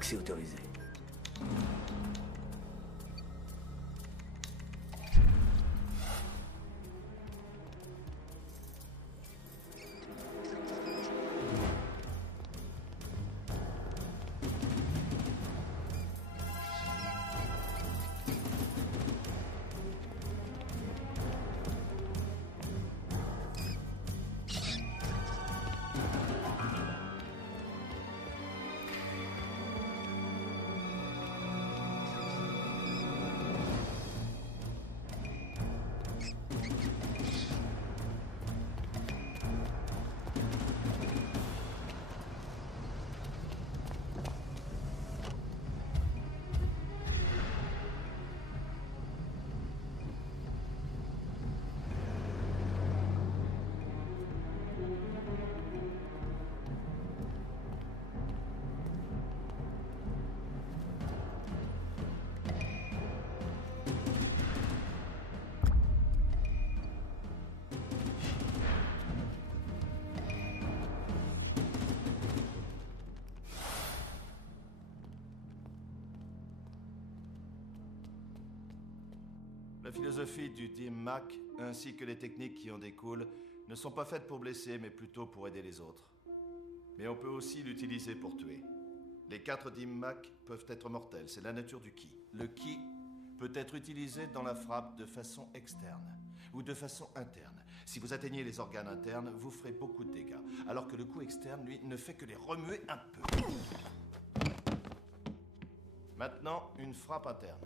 Accès autorisé. La philosophie du Team Mac, ainsi que les techniques qui en découlent, ne sont pas faites pour blesser, mais plutôt pour aider les autres. Mais on peut aussi l'utiliser pour tuer. Les 4 Team Mac peuvent être mortels, c'est la nature du ki. Le ki peut être utilisé dans la frappe de façon externe ou de façon interne. Si vous atteignez les organes internes, vous ferez beaucoup de dégâts, alors que le coup externe, lui, ne fait que les remuer un peu. Maintenant, une frappe interne.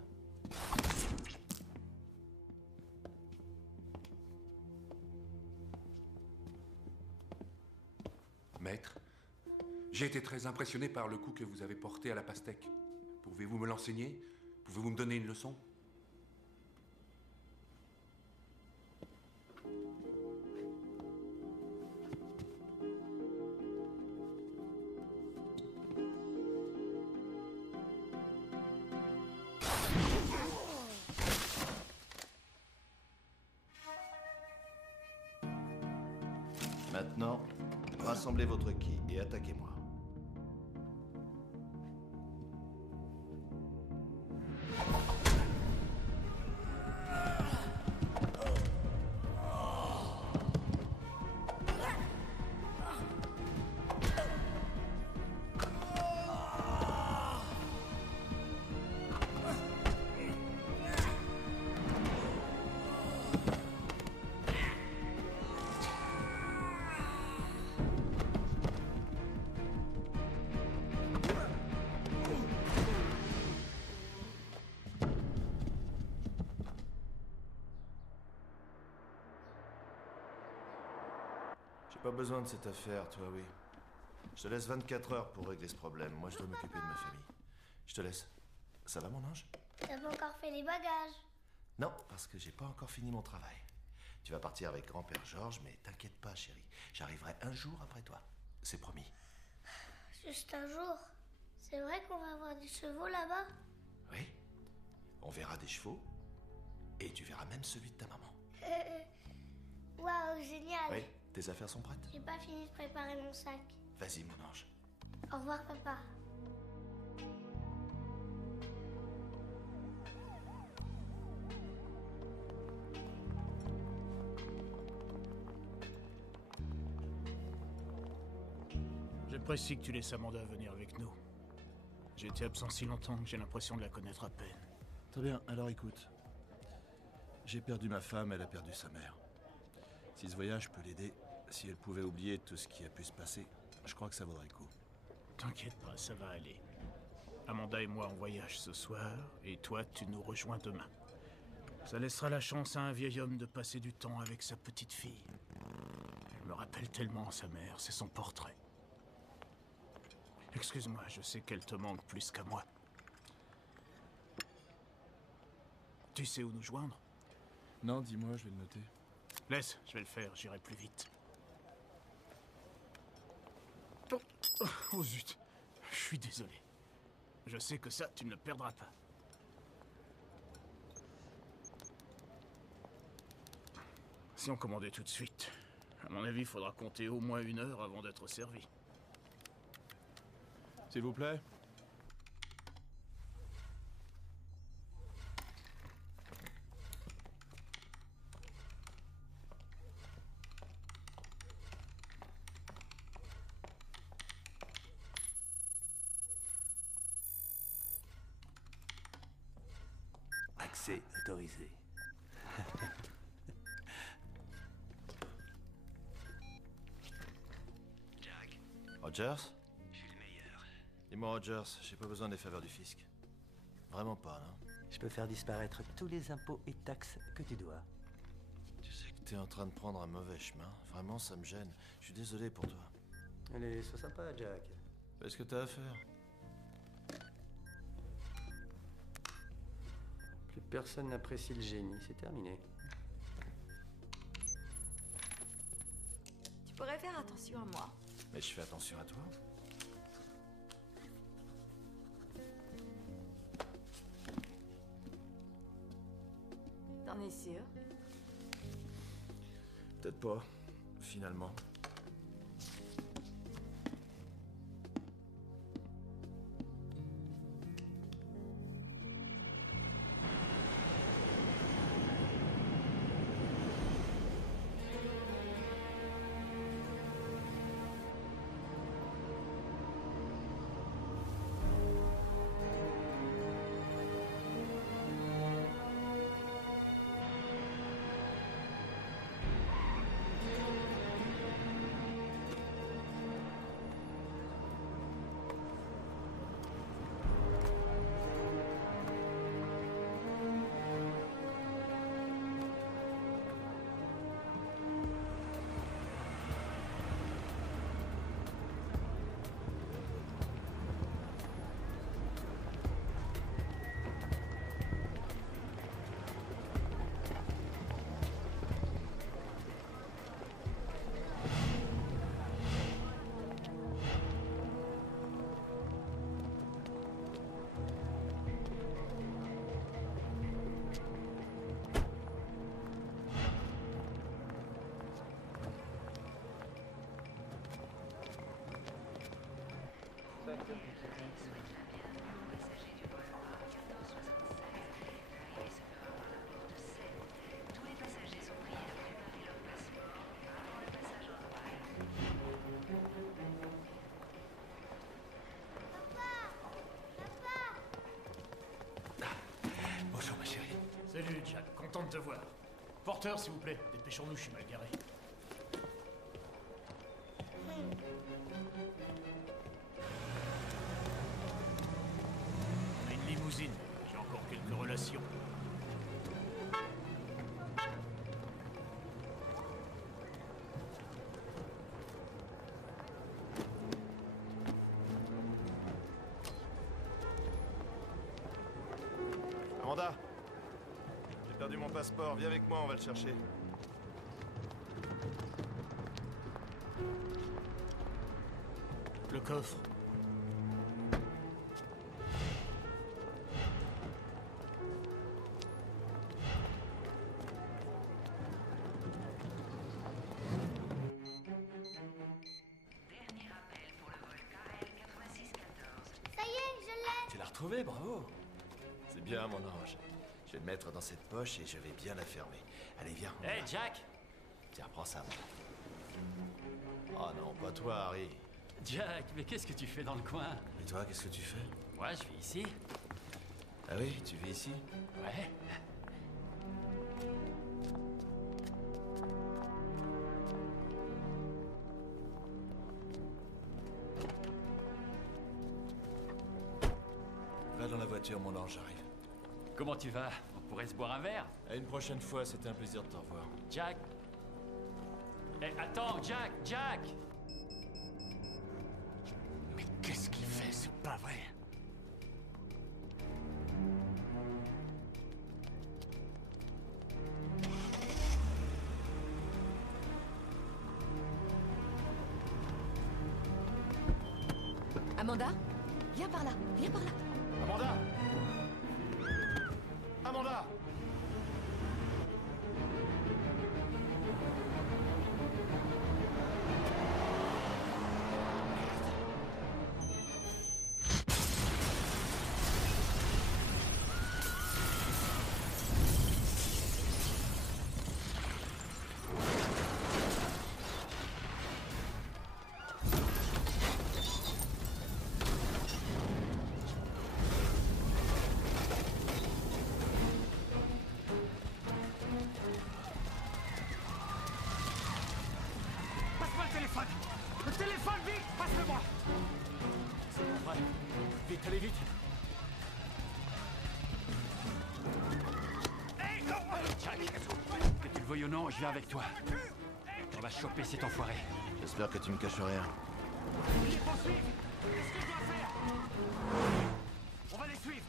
Maître, j'ai été très impressionné par le coup que vous avez porté à la pastèque. Pouvez-vous me l'enseigner? Pouvez-vous me donner une leçon? Maintenant, rassemblez votre ki et attaquez-moi. J'ai pas besoin de cette affaire, toi, oui. Je te laisse 24 heures pour régler ce problème. Moi, je dois m'occuper de ma famille. Je te laisse. Ça va, mon ange? T'as pas encore fait les bagages? Non, parce que j'ai pas encore fini mon travail. Tu vas partir avec grand-père Georges, mais t'inquiète pas, chérie. J'arriverai un jour après toi. C'est promis. Juste un jour. C'est vrai qu'on va avoir des chevaux là-bas? Oui. On verra des chevaux. Et tu verras même celui de ta maman. Waouh, génial. Oui, tes affaires sont prêtes? J'ai pas fini de préparer mon sac. Vas-y, mon ange. Au revoir, papa. J'apprécie que tu laisses Amanda venir avec nous. J'ai été absent si longtemps que j'ai l'impression de la connaître à peine. Très bien, alors écoute. J'ai perdu ma femme, elle a perdu sa mère. Si ce voyage peut l'aider, si elle pouvait oublier tout ce qui a pu se passer, je crois que ça vaudrait le coup. T'inquiète pas, ça va aller. Amanda et moi en voyage ce soir, et toi tu nous rejoins demain. Ça laissera la chance à un vieil homme de passer du temps avec sa petite fille. Elle me rappelle tellement sa mère, c'est son portrait. Excuse-moi, je sais qu'elle te manque plus qu'à moi. Tu sais où nous joindre? Non, dis-moi, je vais le noter. Laisse, je vais le faire, j'irai plus vite. Oh zut, je suis désolé. Je sais que ça, tu ne le perdras pas. Si on commandait tout de suite, à mon avis, il faudra compter au moins 1 heure avant d'être servi. S'il vous plaît. C'est autorisé. Jack, Rogers? je suis le meilleur. Dis-moi, Rogers, j'ai pas besoin des faveurs du fisc. Vraiment pas, non? Je peux faire disparaître tous les impôts et taxes que tu dois. Tu sais que t'es en train de prendre un mauvais chemin. Vraiment, ça me gêne. Je suis désolé pour toi. Allez, sois sympa, Jack. Fais ce que t'as à faire. Plus personne n'apprécie le génie, c'est terminé. Tu pourrais faire attention à moi. Mais je fais attention à toi. T'en es sûr? Peut-être pas, finalement. Bonjour, ma chérie. Salut, Jack. Content de te voir. Porteur, s'il vous plaît. Dépêchons-nous, je suis mal garé. On a une limousine. J'ai encore quelques relations. Amanda! J'ai perdu mon passeport. Viens avec moi, on va le chercher. Le coffre. Ça y est, je l'ai. Tu l'as retrouvé, bravo! C'est bien, mon ange. Je vais le mettre dans cette poche et je vais bien la fermer. Allez, viens. on Hé, va. Jack! Tiens, prends ça. Oh non, pas toi, Harry. Jack, mais qu'est-ce que tu fais dans le coin? Et toi, qu'est-ce que tu fais? Moi, je vis ici. Ah oui, tu vis ici? Ouais. Va dans la voiture, mon ange, j'arrive. Comment tu vas? On pourrait se boire un verre? À une prochaine fois, c'était un plaisir de te revoir. Jack? Hé, attends, Jack! Jack! Mais qu'est-ce qu'il fait? C'est pas vrai. Amanda? Viens par là, viens par là. Amanda! Amanda! Paul, vite, passe-le-moi. C'est pas vrai. Vite, allez vite. Jack, que tu le veuilles ou non, je viens avec toi. On va choper cet enfoiré. J'espère que tu me caches rien. Ils les poursuivent. Qu'est-ce que je dois faire? On va les suivre.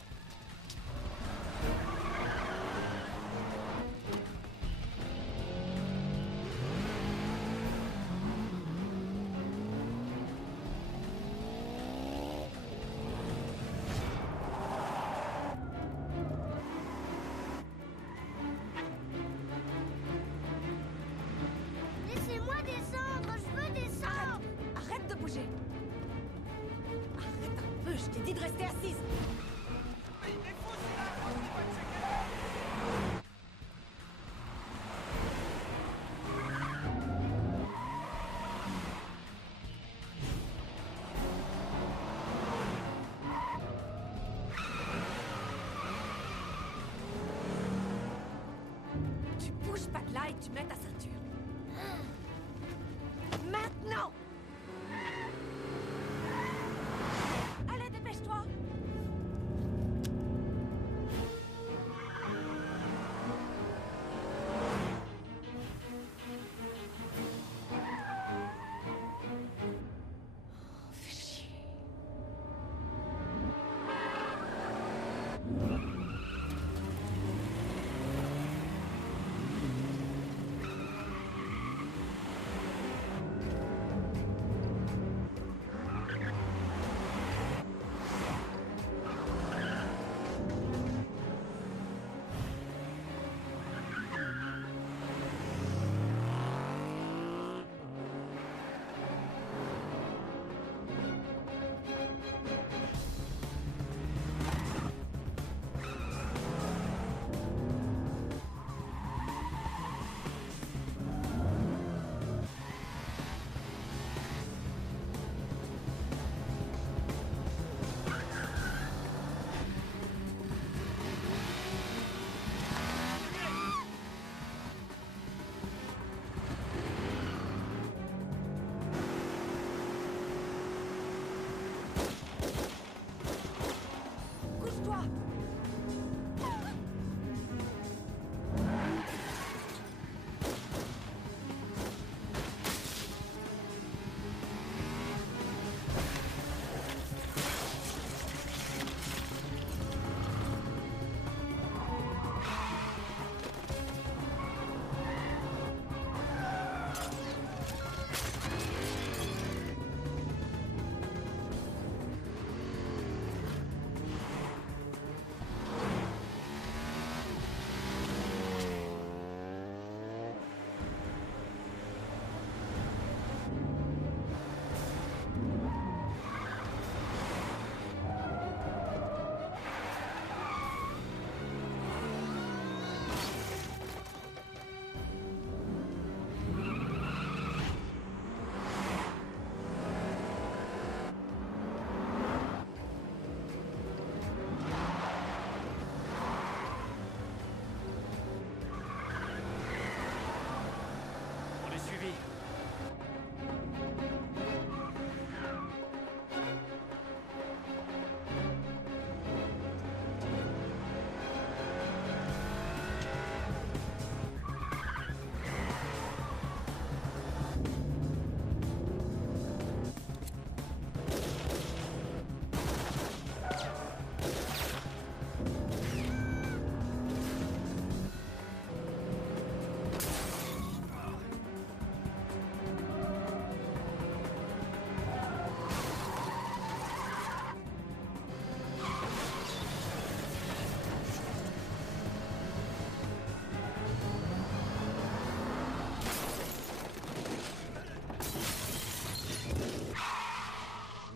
Laissez-moi descendre, je veux descendre. Arrête de bouger. Arrête un peu, je t'ai dit de rester assise. Tu bouges pas de là et tu mets ta ceinture. Maintenant! Allez, dépêche-toi! Fais chier. Couche-toi! On est suivis.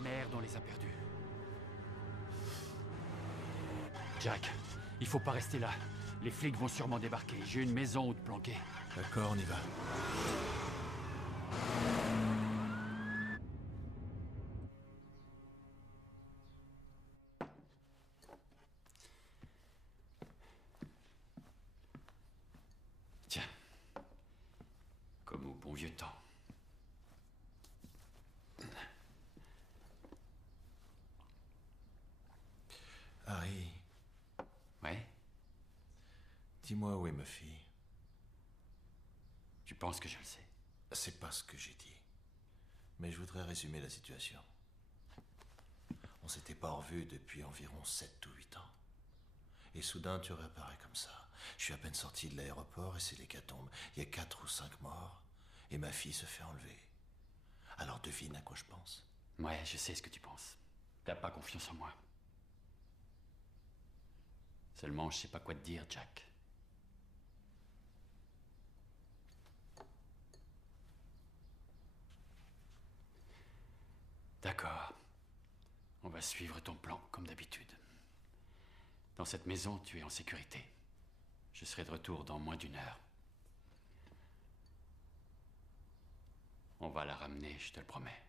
Merde, on les a perdus. Jack, il faut pas rester là. Les flics vont sûrement débarquer. J'ai une maison où te planquer. D'accord, on y va. Tiens. Comme au bon vieux temps. Harry, Ouais? dis-moi où est ma fille. Tu penses que je le sais? C'est pas ce que j'ai dit. Mais je voudrais résumer la situation. On s'était pas revus depuis environ 7 ou 8 ans. Et soudain, tu réapparais comme ça. Je suis à peine sorti de l'aéroport et c'est l'hécatombe. Il y a 4 ou 5 morts. Et ma fille se fait enlever. Alors devine à quoi je pense. Ouais, je sais ce que tu penses. T'as pas confiance en moi. Seulement, je sais pas quoi te dire, Jack. D'accord. On va suivre ton plan, comme d'habitude. Dans cette maison, tu es en sécurité. Je serai de retour dans moins d'1 heure. On va la ramener, je te le promets.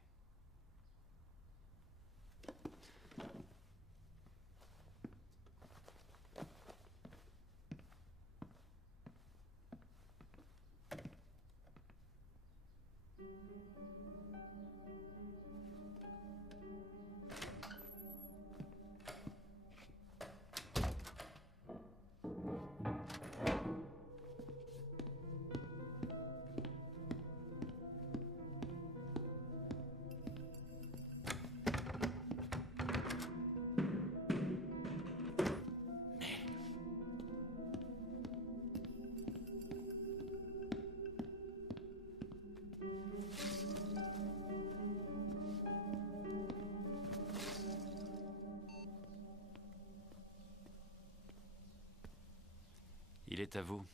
Il est à vous.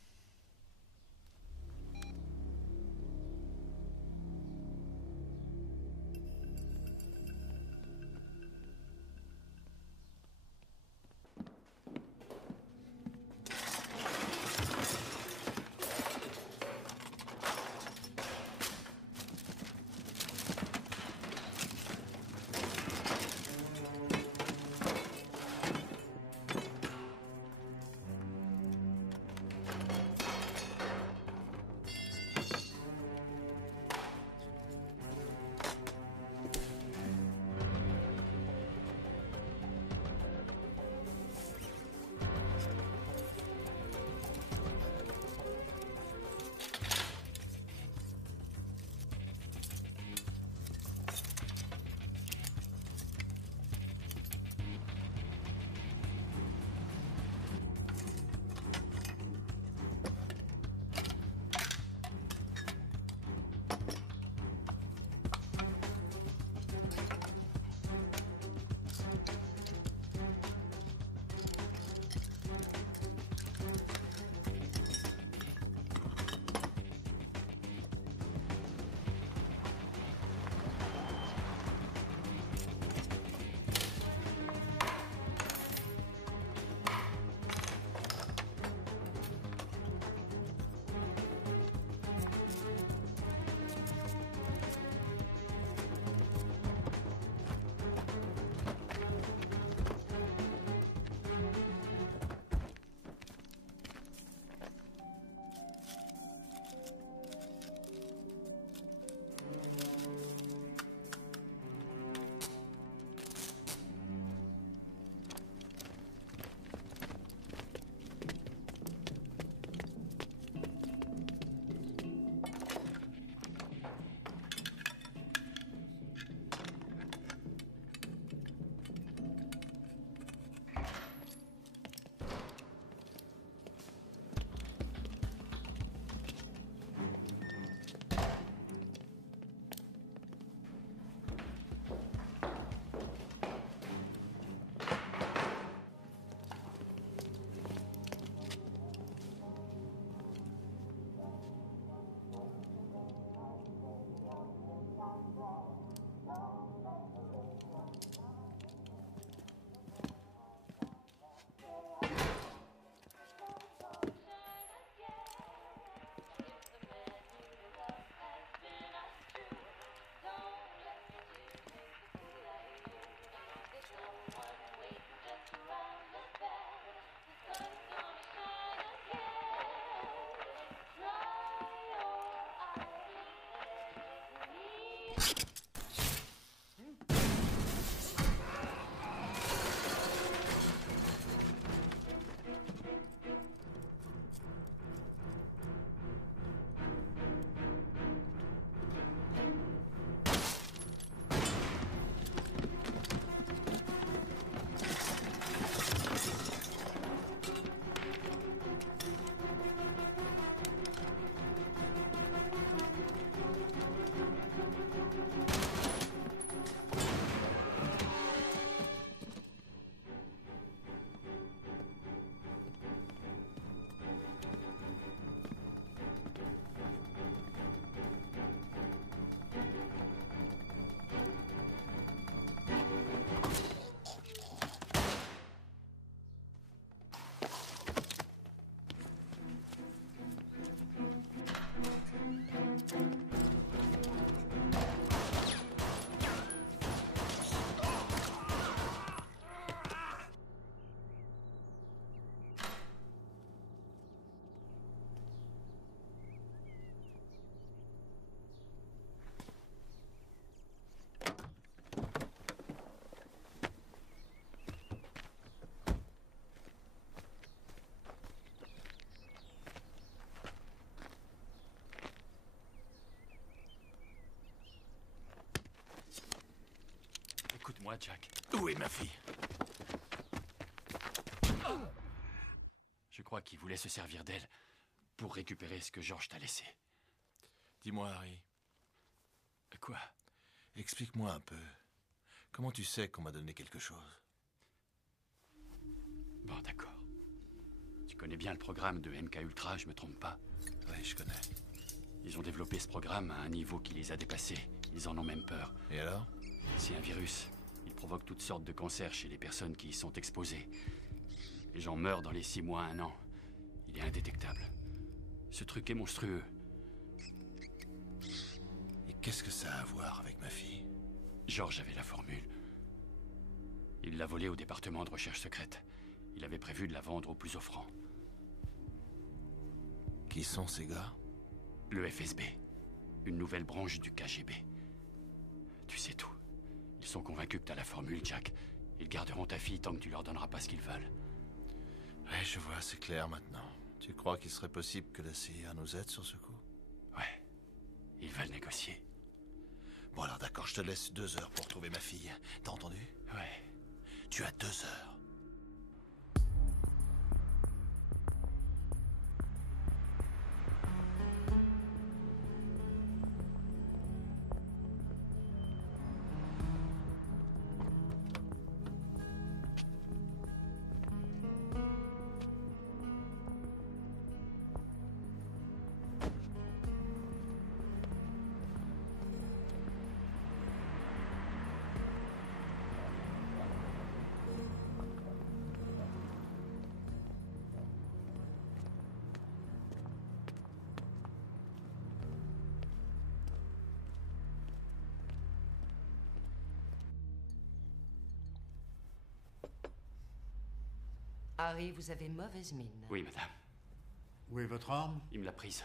Jack. Où est ma fille? Je crois qu'il voulait se servir d'elle pour récupérer ce que George t'a laissé. Dis-moi, Harry. Quoi? Explique-moi un peu. Comment tu sais qu'on m'a donné quelque chose? Bon, d'accord. Tu connais bien le programme de MK Ultra, je me trompe pas? Oui, je connais. Ils ont développé ce programme à un niveau qui les a dépassés. Ils en ont même peur. Et alors? C'est un virus. Il provoque toutes sortes de cancers chez les personnes qui y sont exposées. Les gens meurent dans les 6 mois à 1 an. Il est indétectable. Ce truc est monstrueux. Et qu'est-ce que ça a à voir avec ma fille? George avait la formule. Il l'a volée au département de recherche secrète. Il avait prévu de la vendre au plus offrant. Qui sont ces gars? Le FSB. Une nouvelle branche du KGB. Tu sais tout. Ils sont convaincus que t'as la formule, Jack. Ils garderont ta fille tant que tu leur donneras pas ce qu'ils veulent. Ouais, je vois, c'est clair maintenant. Tu crois qu'il serait possible que la CIA nous aide sur ce coup? Ouais. Ils veulent négocier. Bon alors d'accord, je te laisse 2 heures pour trouver ma fille. T'as entendu? Ouais. Tu as 2 heures. Harry, vous avez mauvaise mine. Oui, madame. Où est votre arme? Il me l'a prise.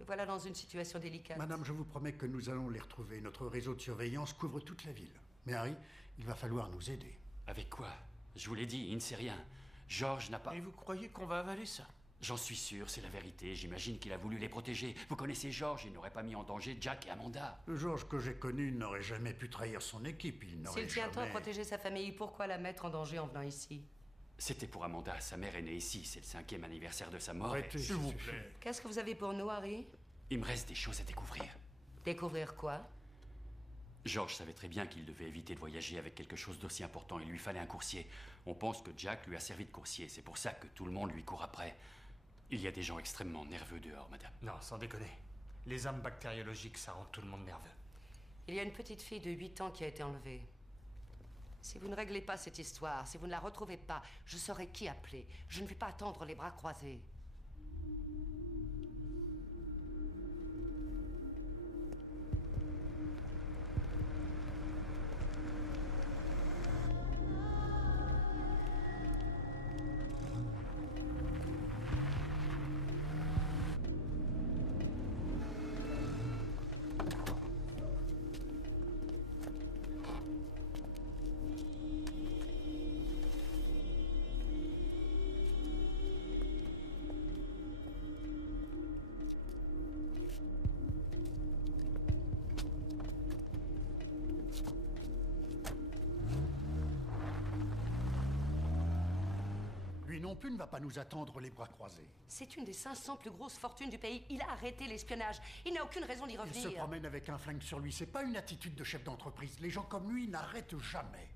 Le voilà dans une situation délicate. Madame, je vous promets que nous allons les retrouver. Notre réseau de surveillance couvre toute la ville. Mais Harry, il va falloir nous aider. Avec quoi? Je vous l'ai dit, il ne sait rien. George n'a pas... Et vous croyez qu'on va avaler ça? J'en suis sûr, c'est la vérité. J'imagine qu'il a voulu les protéger. Vous connaissez George, il n'aurait pas mis en danger Jack et Amanda. Le George que j'ai connu n'aurait jamais pu trahir son équipe. Il n'aurait S'il tient tant à jamais... protéger sa famille, pourquoi la mettre en danger en venant ici? C'était pour Amanda. Sa mère est née ici. C'est le 5e anniversaire de sa mort. Arrêtez, s'il vous plaît. Qu'est-ce que vous avez pour nous, Harry? Il me reste des choses à découvrir. Découvrir quoi? George savait très bien qu'il devait éviter de voyager avec quelque chose d'aussi important. Il lui fallait un coursier. On pense que Jack lui a servi de coursier. C'est pour ça que tout le monde lui court après. Il y a des gens extrêmement nerveux dehors, madame. Non, sans déconner. Les armes bactériologiques, ça rend tout le monde nerveux. Il y a une petite fille de 8 ans qui a été enlevée. Si vous ne réglez pas cette histoire, si vous ne la retrouvez pas, je saurai qui appeler. Je ne vais pas attendre les bras croisés. Non plus ne va pas nous attendre les bras croisés. C'est une des 500 plus grosses fortunes du pays. Il a arrêté l'espionnage. Il n'a aucune raison d'y revenir. Il se promène avec un flingue sur lui. C'est pas une attitude de chef d'entreprise. Les gens comme lui n'arrêtent jamais.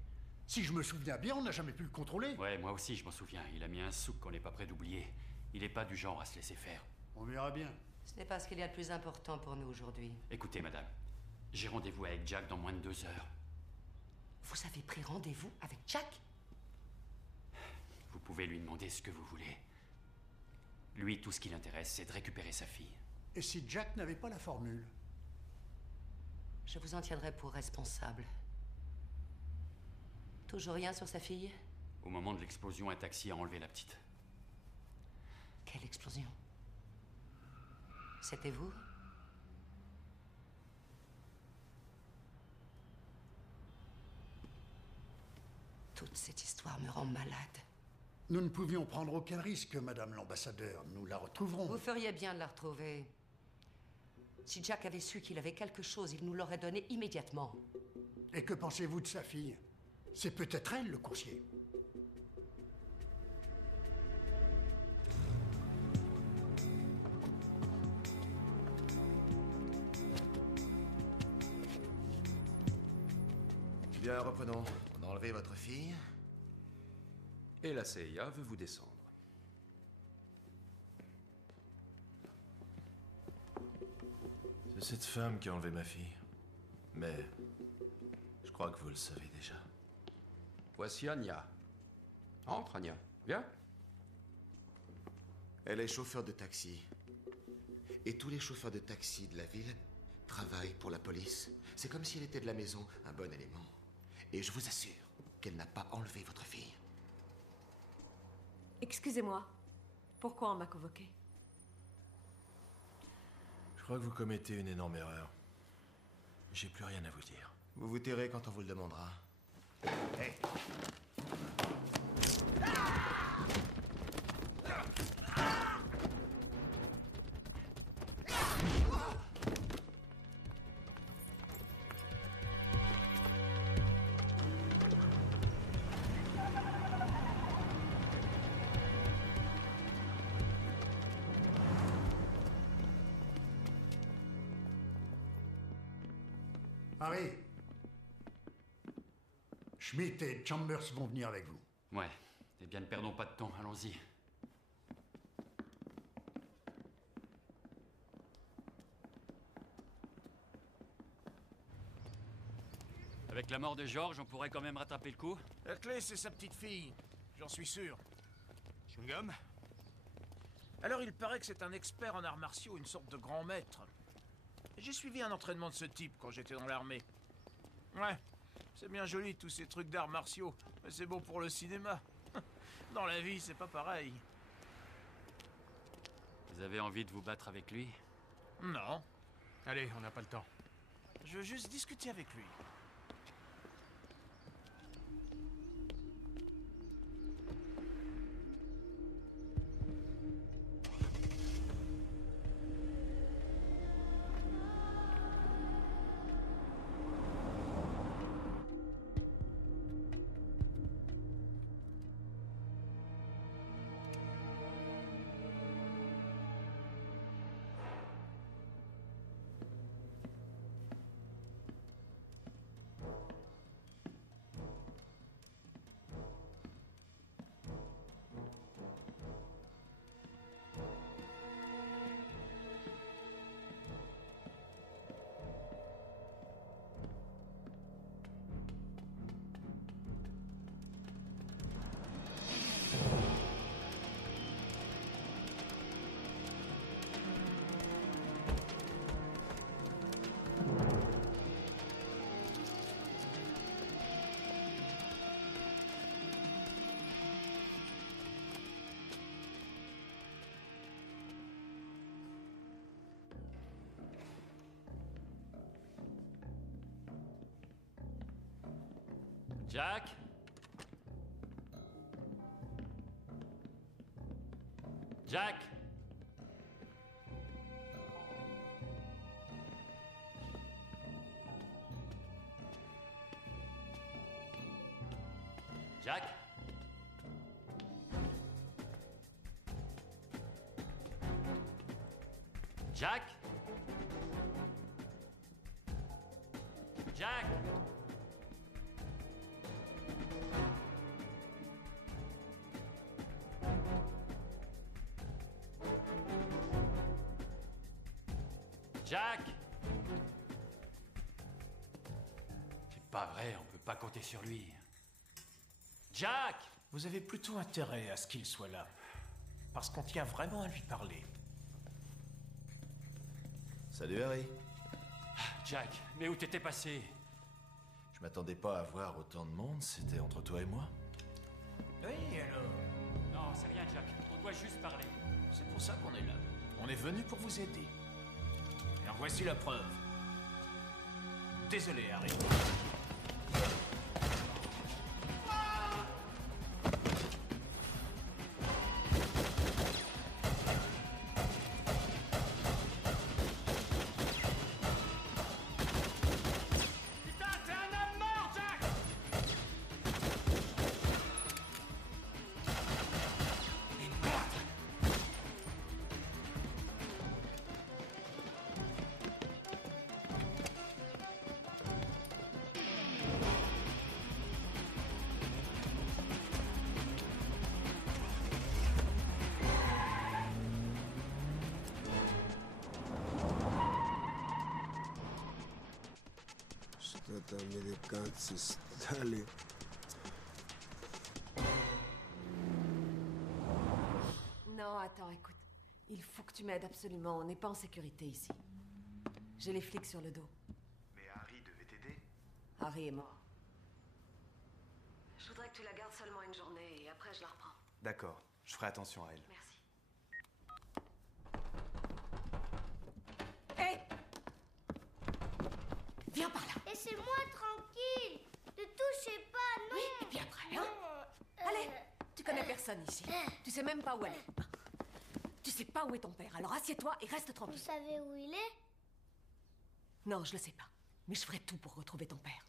Si je me souviens bien, on n'a jamais pu le contrôler. Ouais, moi aussi, je m'en souviens. Il a mis un souk qu'on n'est pas prêt d'oublier. Il n'est pas du genre à se laisser faire. On verra bien. Ce n'est pas ce qu'il y a de plus important pour nous aujourd'hui. Écoutez, madame. J'ai rendez-vous avec Jack dans moins de 2 heures. Vous avez pris rendez-vous avec Jack? Vous pouvez lui demander ce que vous voulez. Lui, tout ce qui l'intéresse, c'est de récupérer sa fille. Et si Jack n'avait pas la formule? Je vous en tiendrai pour responsable. Toujours rien sur sa fille? Au moment de l'explosion, un taxi a enlevé la petite. Quelle explosion? C'était vous? Toute cette histoire me rend malade. Nous ne pouvions prendre aucun risque, Madame l'ambassadeur. Nous la retrouverons. Vous feriez bien de la retrouver. Si Jack avait su qu'il avait quelque chose, il nous l'aurait donné immédiatement. Et que pensez-vous de sa fille? C'est peut-être elle, le coursier. Bien, reprenons. On a enlevé votre fille. Et la CIA veut vous descendre. C'est cette femme qui a enlevé ma fille. Mais je crois que vous le savez déjà. Voici Anya. Entre, Anya. Viens. Elle est chauffeur de taxi. Et tous les chauffeurs de taxi de la ville travaillent pour la police. C'est comme si elle était de la maison, un bon élément. Et je vous assure qu'elle n'a pas enlevé votre fille. Excusez-moi. Pourquoi on m'a convoqué? Je crois que vous commettez une énorme erreur. J'ai plus rien à vous dire. Vous vous tairez quand on vous le demandera. Hey. Harry, Schmidt et Chambers vont venir avec vous. Ouais. Eh bien, ne perdons pas de temps. Allons-y. Avec la mort de George, on pourrait quand même rattraper le coup. La clé, c'est sa petite fille. J'en suis sûr. Chewing-gum? Alors, il paraît que c'est un expert en arts martiaux, une sorte de grand maître. J'ai suivi un entraînement de ce type quand j'étais dans l'armée. Ouais, c'est bien joli tous ces trucs d'arts martiaux, mais c'est bon pour le cinéma. Dans la vie, c'est pas pareil. Vous avez envie de vous battre avec lui? Non. Allez, on n'a pas le temps. Je veux juste discuter avec lui. Jack? Jack? Jack? Jack? Jack? Jack! C'est pas vrai, on peut pas compter sur lui. Jack! Vous avez plutôt intérêt à ce qu'il soit là. Parce qu'on tient vraiment à lui parler. Salut Harry. Jack, mais où t'étais passé? Je m'attendais pas à voir autant de monde, c'était entre toi et moi. Oui, alors? Non, c'est rien, Jack. On doit juste parler. C'est pour ça qu'on est là. On est venu pour vous aider. Alors voici la preuve. Désolé, Harry. Putain, t'es un homme mort, Jack! это американцы стали. Non, attends, écoute. Il faut que tu m'aides absolument. On n'est pas en sécurité ici. J'ai les flics sur le dos. Mais Harry devait t'aider. Harry est mort. Je voudrais que tu la gardes seulement une journée et après je la reprends. D'accord, je ferai attention à elle. Merci. Hé! Viens par là. Laissez-moi tranquille. Ne touchez pas, non. Oui, et puis après, hein? Allez, tu connais personne ici. Tu sais même pas où elle est. Tu sais pas où est ton père, alors assieds-toi et reste tranquille. Vous savez où il est? Non, je le sais pas. Mais je ferai tout pour retrouver ton père.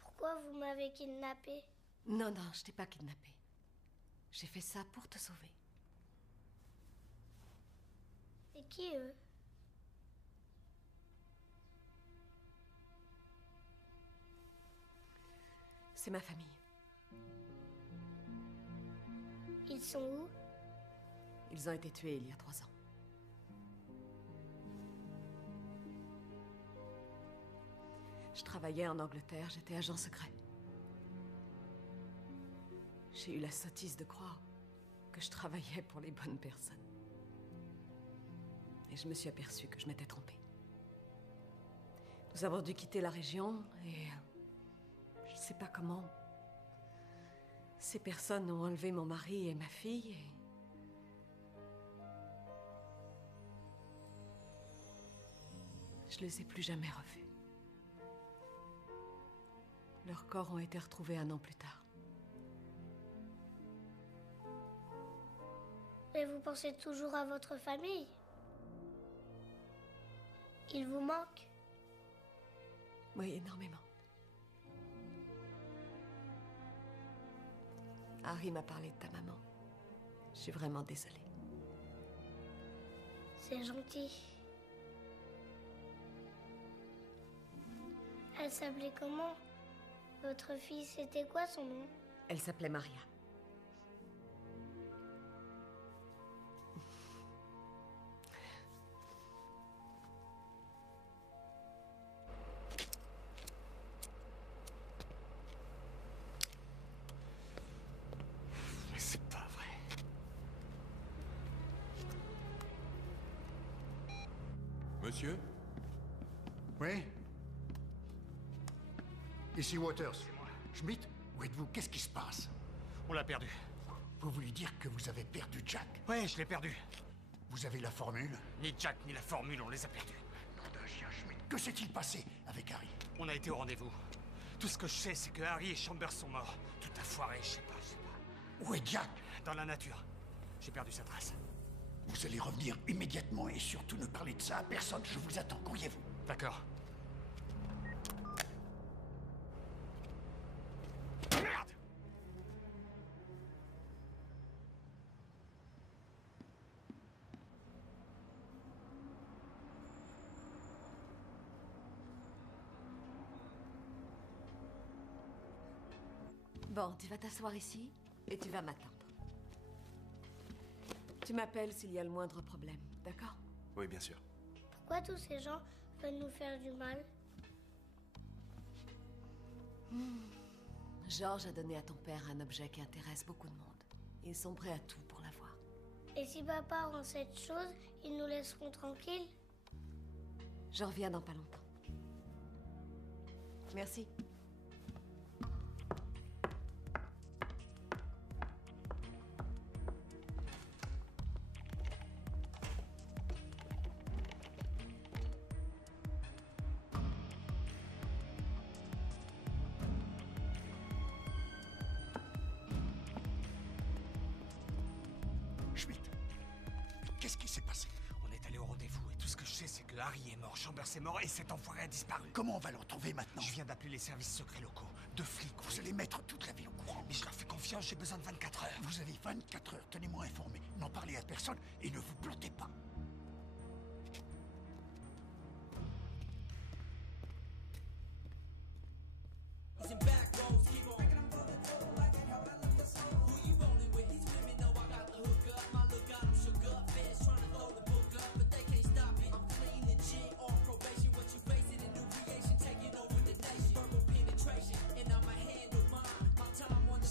Pourquoi vous m'avez kidnappé? Non, non, je t'ai pas kidnappé. J'ai fait ça pour te sauver. Et qui, eux? C'est ma famille. Ils sont où? Ils ont été tués il y a 3 ans. Je travaillais en Angleterre, j'étais agent secret. J'ai eu la sottise de croire que je travaillais pour les bonnes personnes. Et je me suis aperçue que je m'étais trompée. Nous avons dû quitter la région et... je ne sais pas comment... ces personnes ont enlevé mon mari et ma fille et... je les ai plus jamais revus. Leurs corps ont été retrouvés 1 an plus tard. Mais vous pensez toujours à votre famille? Il vous manque? Oui, énormément. Harry m'a parlé de ta maman. Je suis vraiment désolée. C'est gentil. Elle s'appelait comment? Votre fille, c'était quoi son nom? Elle s'appelait Maria. Mais c'est pas vrai. Monsieur? Oui? Ici Waters. Schmidt, où êtes-vous? Qu'est-ce qui se passe? On l'a perdu. Vous voulez dire que vous avez perdu Jack? Ouais, je l'ai perdu. Vous avez la formule? Ni Jack ni la formule, on les a perdus. Nom d'un chien, Schmidt. Que s'est-il passé avec Harry? On a été au rendez-vous. Tout ce que je sais, c'est que Harry et Chambers sont morts. Tout a foiré, je sais pas. Où est Jack? Dans la nature. J'ai perdu sa trace. Vous allez revenir immédiatement et surtout ne parlez de ça à personne. Je vous attends. Courriez-vous. D'accord. Merde! Bon, tu vas t'asseoir ici et tu vas m'attendre. Tu m'appelles s'il y a le moindre problème, d'accord? Oui, bien sûr. Pourquoi tous ces gens veulent nous faire du mal? George a donné à ton père un objet qui intéresse beaucoup de monde. Ils sont prêts à tout pour l'avoir. Et si papa rend cette chose, ils nous laisseront tranquilles? Je reviens dans pas longtemps. Merci. Qu'est-ce qui s'est passé? On est allé au rendez-vous et tout ce que je sais, c'est que Harry est mort, Chambers est mort et cet enfoiré a disparu. Comment on va le retrouver maintenant? Je viens d'appeler les services secrets locaux. 2 flics. Vous allez mettre toute la ville au courant. Mais je leur fais confiance, j'ai besoin de 24 heures. Vous avez 24 heures, tenez-moi informé. N'en parlez à personne et ne vous plantez pas.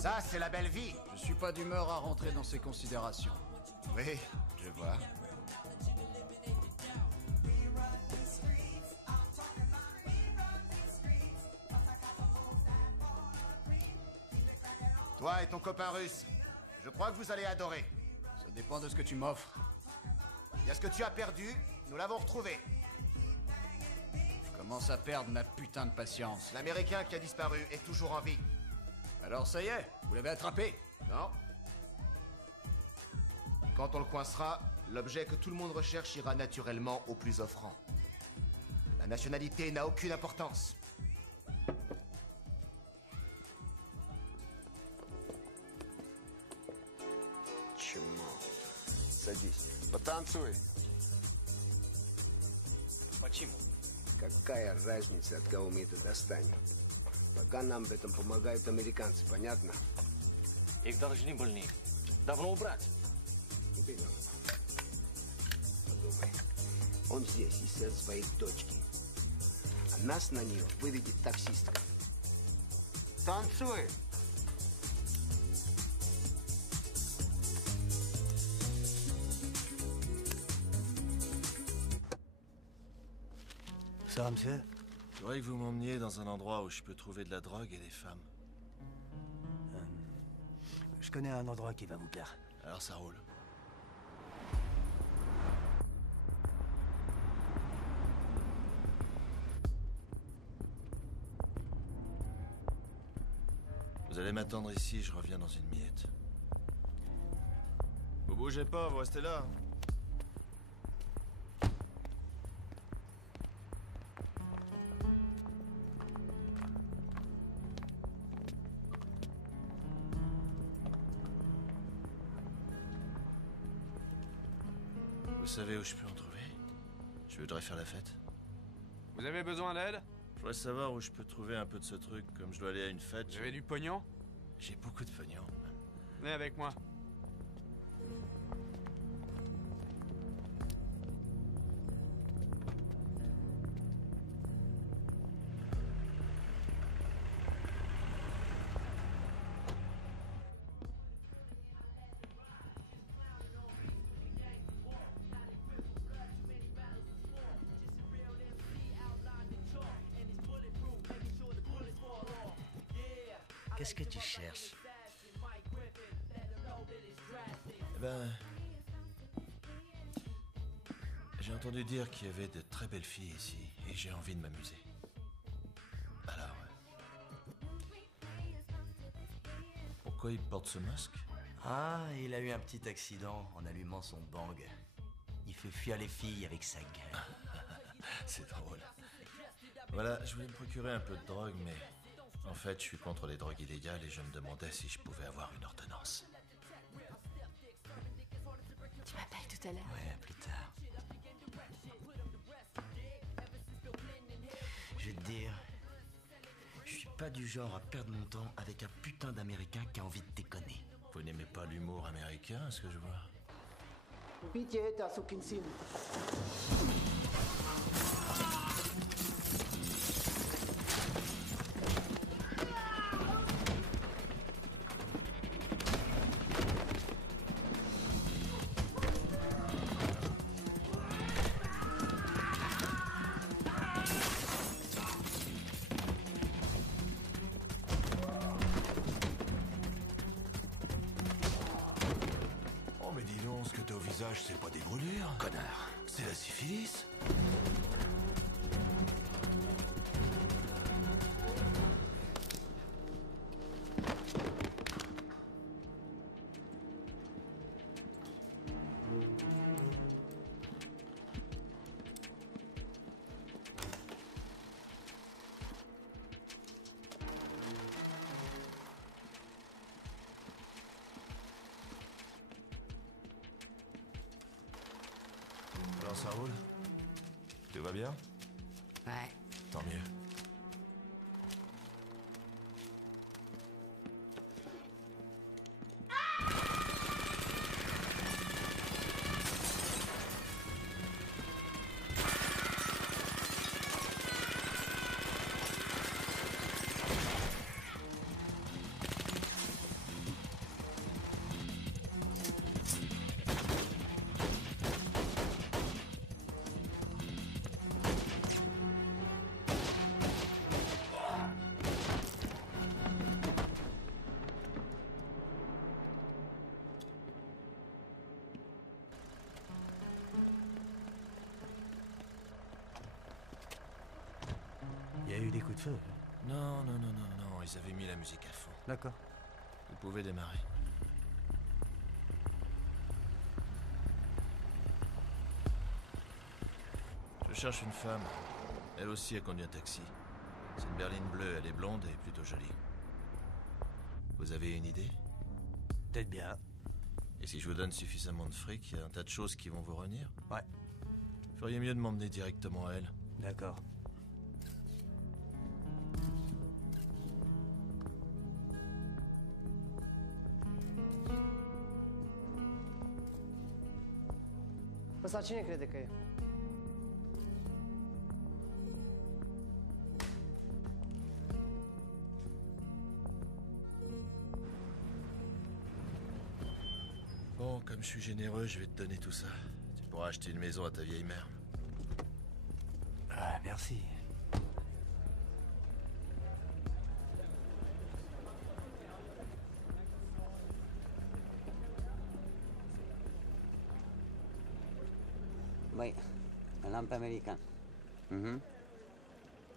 Ça, c'est la belle vie. Je suis pas d'humeur à rentrer dans ces considérations. Oui, je vois. Toi et ton copain russe, je crois que vous allez adorer. Ça dépend de ce que tu m'offres. Il y a ce que tu as perdu, nous l'avons retrouvé. Je commence à perdre ma putain de patience. L'Américain qui a disparu est toujours en vie. Alors ça y est, vous l'avez attrapé? Non. Quand on le coincera, l'objet que tout le monde recherche ira naturellement au plus offrant. La nationalité n'a aucune importance. Чмо. Садись. Потанцуй. Почему? Какая разница, от кого мы это достанем? Пока нам в этом помогают американцы, понятно? Их должны были давно убрать. Именно. Подумай. Он здесь из-за своей дочки. А нас на нее выведет таксистка. Танцуй! Ça va, monsieur? Je voudrais que vous m'emmeniez dans un endroit où je peux trouver de la drogue et des femmes. Je connais un endroit qui va vous plaire. Alors ça roule. Vous allez m'attendre ici, je reviens dans une minute. Vous bougez pas, vous restez là. Vous savez où je peux en trouver? Je voudrais faire la fête. Vous avez besoin d'aide? Je voudrais savoir où je peux trouver un peu de ce truc, comme je dois aller à une fête. Vous avez du pognon? J'ai beaucoup de pognon. Venez avec moi. Qu'est-ce que tu cherches? Eh ben... J'ai entendu dire qu'il y avait de très belles filles ici, et j'ai envie de m'amuser. Alors... Pourquoi il porte ce masque? Ah, il a eu un petit accident en allumant son bang. Il fait fuir les filles avec sa gueule. C'est drôle. Voilà, je voulais me procurer un peu de drogue, mais... En fait, je suis contre les drogues illégales et je me demandais si je pouvais avoir une ordonnance. Tu m'appelles tout à l'heure? Ouais, plus tard. Je vais te dire... Je suis pas du genre à perdre mon temps avec un putain d'Américain qui a envie de déconner. Vous n'aimez pas l'humour américain, ce que je vois? Убейте это, сукин сын. Oh, mais dis donc, ce que t'as au visage, c'est pas des brûlures, connard. C'est la syphilis. Alors ça roule? Tout va bien? Ouais. Tant mieux. de feu. Non, non, non, non, non, ils avaient mis la musique à fond. D'accord. Vous pouvez démarrer. Je cherche une femme. Elle aussi a conduit un taxi. C'est une berline bleue, elle est blonde et plutôt jolie. Vous avez une idée? Peut-être bien. Et si je vous donne suffisamment de fric, il y a un tas de choses qui vont vous revenir? Ouais. Feriez mieux de m'emmener directement à elle. D'accord. Ăsta cine crede că e? Bon, comme je suis généreux, je vais te donner tout ça. Tu pourras acheter une maison à ta vieille mère. Ah, merci. Oui, la lampe américaine.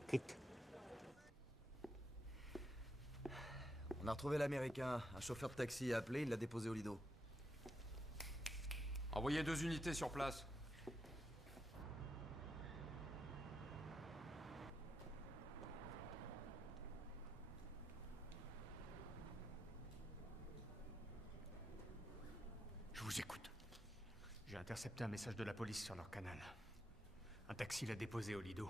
Quitte. On a retrouvé l'Américain. Un chauffeur de taxi a appelé, il l'a déposé au Lido. Envoyez 2 unités sur place. Je vous écoute. J'ai intercepté un message de la police sur leur canal. Un taxi l'a déposé au Lido.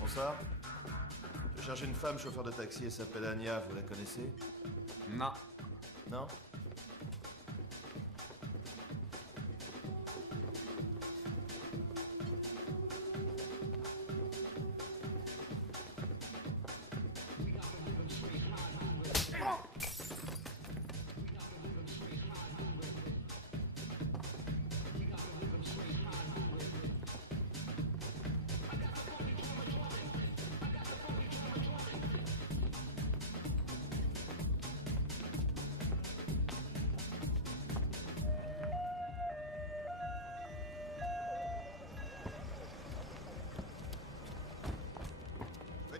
Bonsoir. Je cherche une femme chauffeur de taxi, elle s'appelle Anya, vous la connaissez? Non. Non?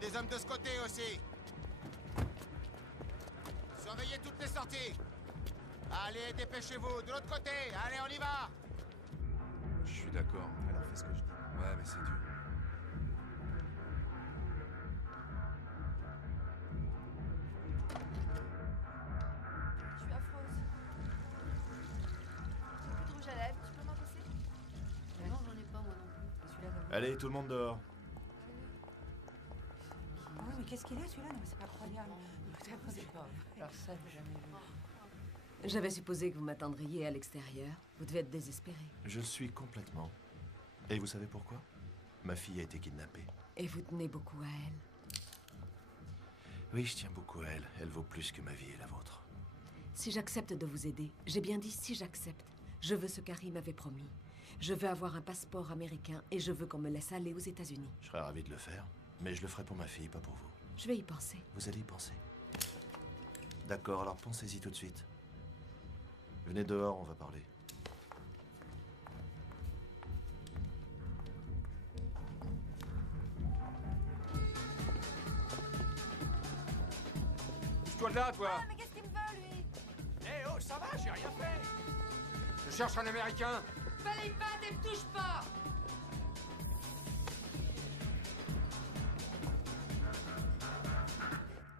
Des hommes de ce côté aussi. Surveillez toutes les sorties. Allez, dépêchez-vous. De l'autre côté. Allez, on y va. Je suis d'accord. Alors fais ce que je dis. Ouais, mais c'est dur. Je suis affreuse. Plus de rouge à lèvres, tu peux m'en passer? Non, j'en ai pas moi non plus. Celui-là va. Allez, tout le monde dehors. Ah oui, mais qu'est-ce qu'il est celui-là? Non, mais c'est pas croyable. C'est pas vrai. Ça, j'ai jamais vu. J'avais supposé que vous m'attendriez à l'extérieur. Vous devez être désespéré. Je le suis complètement. Et vous savez pourquoi? Ma fille a été kidnappée. Et vous tenez beaucoup à elle. Oui, je tiens beaucoup à elle. Elle vaut plus que ma vie et la vôtre. Si j'accepte de vous aider, j'ai bien dit si j'accepte. Je veux ce qu'Harry m'avait promis. Je veux avoir un passeport américain et je veux qu'on me laisse aller aux États-Unis. Je serais ravi de le faire, mais je le ferai pour ma fille, pas pour vous. Je vais y penser. Vous allez y penser. D'accord, alors pensez-y tout de suite. Venez dehors, on va parler. Bouge-toi de là, toi. Ah, mais qu'est-ce qu'il me veut, lui? Eh oh, ça va, j'ai rien fait. Je cherche un Américain. Fallait pas, ne me touche pas.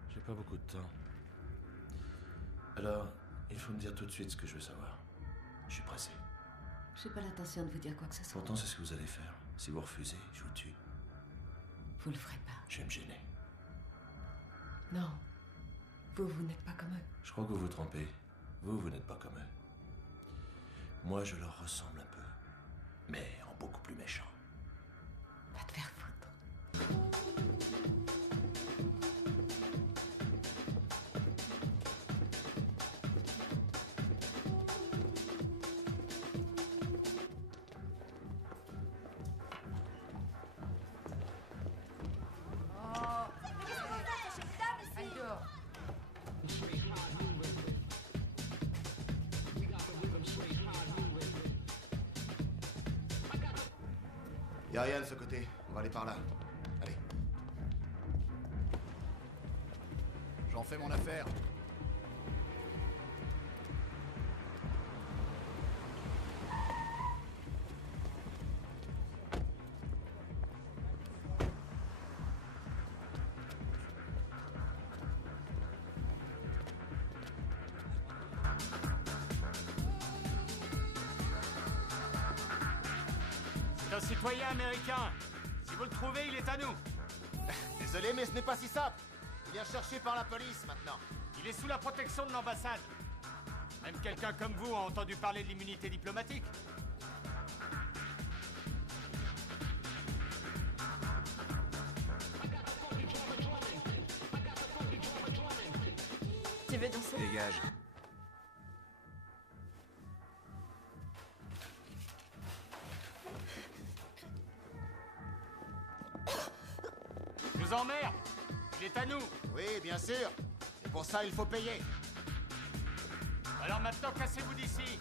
J'ai pas beaucoup de temps. Alors, il faut me dire tout de suite ce que je veux savoir. Je suis pressé. J'ai pas l'intention de vous dire quoi que ce soit. Pourtant, c'est ce que vous allez faire. Si vous refusez, je vous tue. Vous le ferez pas. Je vais me gêner. Non. Vous n'êtes pas comme eux. Je crois que vous vous trompez. Vous n'êtes pas comme eux. Moi, je leur ressemble un peu. Mais en beaucoup plus méchant. Va te faire foutre. Y'a rien de ce côté. On va aller par là. Allez. J'en fais mon affaire. C'est un citoyen américain. Si vous le trouvez, il est à nous. Désolé, mais ce n'est pas si simple. Il est cherché par la police maintenant. Il est sous la protection de l'ambassade. Même quelqu'un comme vous a entendu parler de l'immunité diplomatique. Tu veux danser? Dégage. Je vous emmerde. Il est à nous. Oui, bien sûr. Et pour ça, il faut payer. Alors maintenant, cassez-vous d'ici.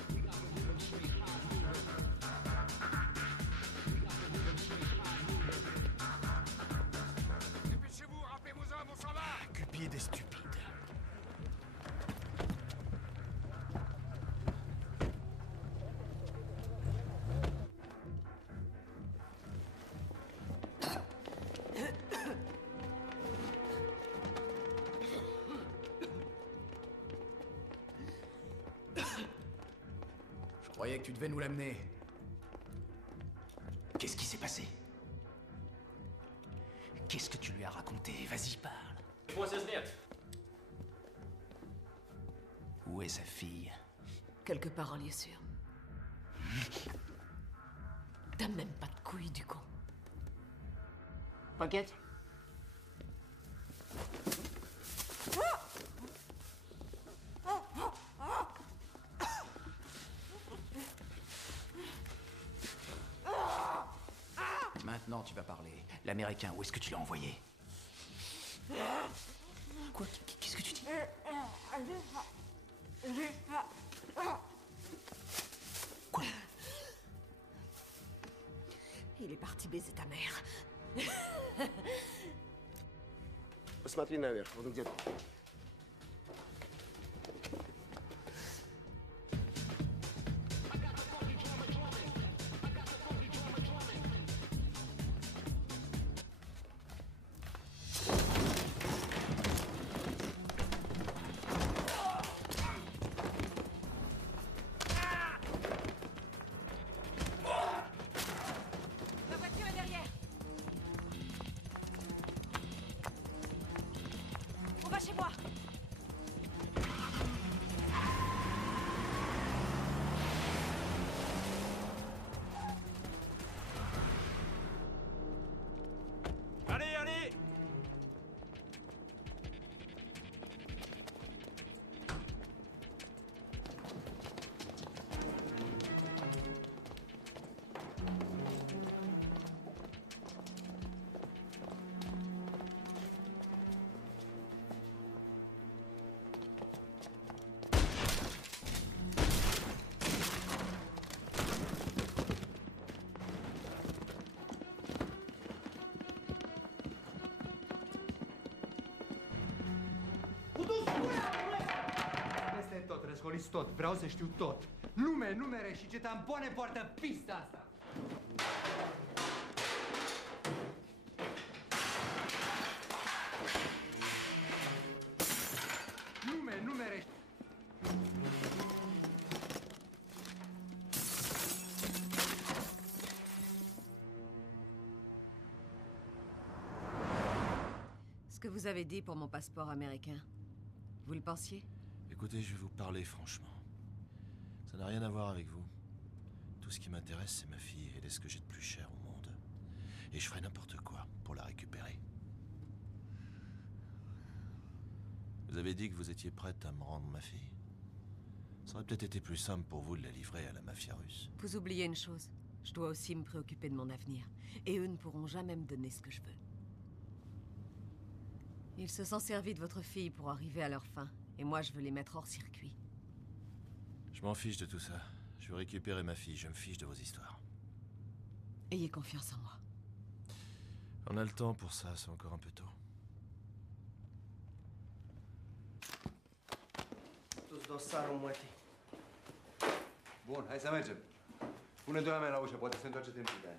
Dépêchez-vous, rappelez-vous-en, bon sang va. Cupide est stupide. Je croyais que tu devais nous l'amener. Qu'est-ce qui s'est passé? Qu'est-ce que tu lui as raconté? Vas-y, parle. Où est sa fille? Quelque part en lieu sûr. T'as même pas de couilles, du con. T'inquiète. Maintenant, tu vas parler. L'Américain, où est-ce que tu l'as envoyé? Quoi? Qu'est-ce que tu dis? Quoi? Il est parti baiser ta mère. Посмотри наверх, он где-то. La voiture est derrière. On va chez moi. Allez, allez. Peste tot, răscoliți tot, vreau să știu tot. Nume, numere și ce tampoane poartă pista asta. Nume, numere. que vous avez dit pour mon passeport américain? Vous le pensiez? Écoutez, je vais vous parler franchement. Ça n'a rien à voir avec vous. Tout ce qui m'intéresse, c'est ma fille. Elle est ce que j'ai de plus cher au monde. Et je ferai n'importe quoi pour la récupérer. Vous avez dit que vous étiez prête à me rendre ma fille. Ça aurait peut-être été plus simple pour vous de la livrer à la mafia russe. Vous oubliez une chose. Je dois aussi me préoccuper de mon avenir. Et eux ne pourront jamais me donner ce que je veux. Ils se sont servis de votre fille pour arriver à leur fin. Et moi, je veux les mettre hors circuit. Je m'en fiche de tout ça. Je veux récupérer ma fille. Je me fiche de vos histoires. Ayez confiance en moi. On a le temps pour ça. C'est encore un peu tôt. Tu-ți dosarul, mătii. Bun, hai să mergem. Pune doi oameni la ușă, poate se întoarce timpul de aia.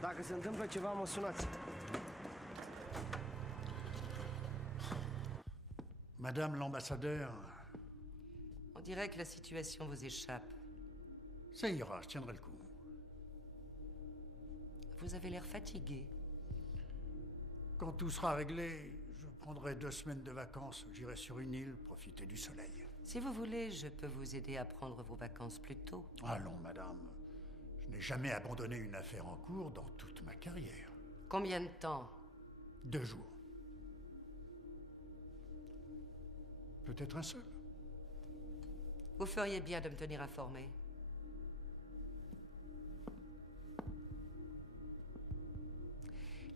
Dacă se întâmplă ceva, mă sunați. Madame l'ambassadeur... On dirait que la situation vous échappe. Ça ira, je tiendrai le coup. Vous avez l'air fatigué. Quand tout sera réglé, je prendrai 2 semaines de vacances. J'irai sur une île profiter du soleil. Si vous voulez, je peux vous aider à prendre vos vacances plus tôt. Allons, madame. Je n'ai jamais abandonné une affaire en cours dans toute ma carrière. Combien de temps? 2 jours. Peut-être un seul. Vous feriez bien de me tenir informé.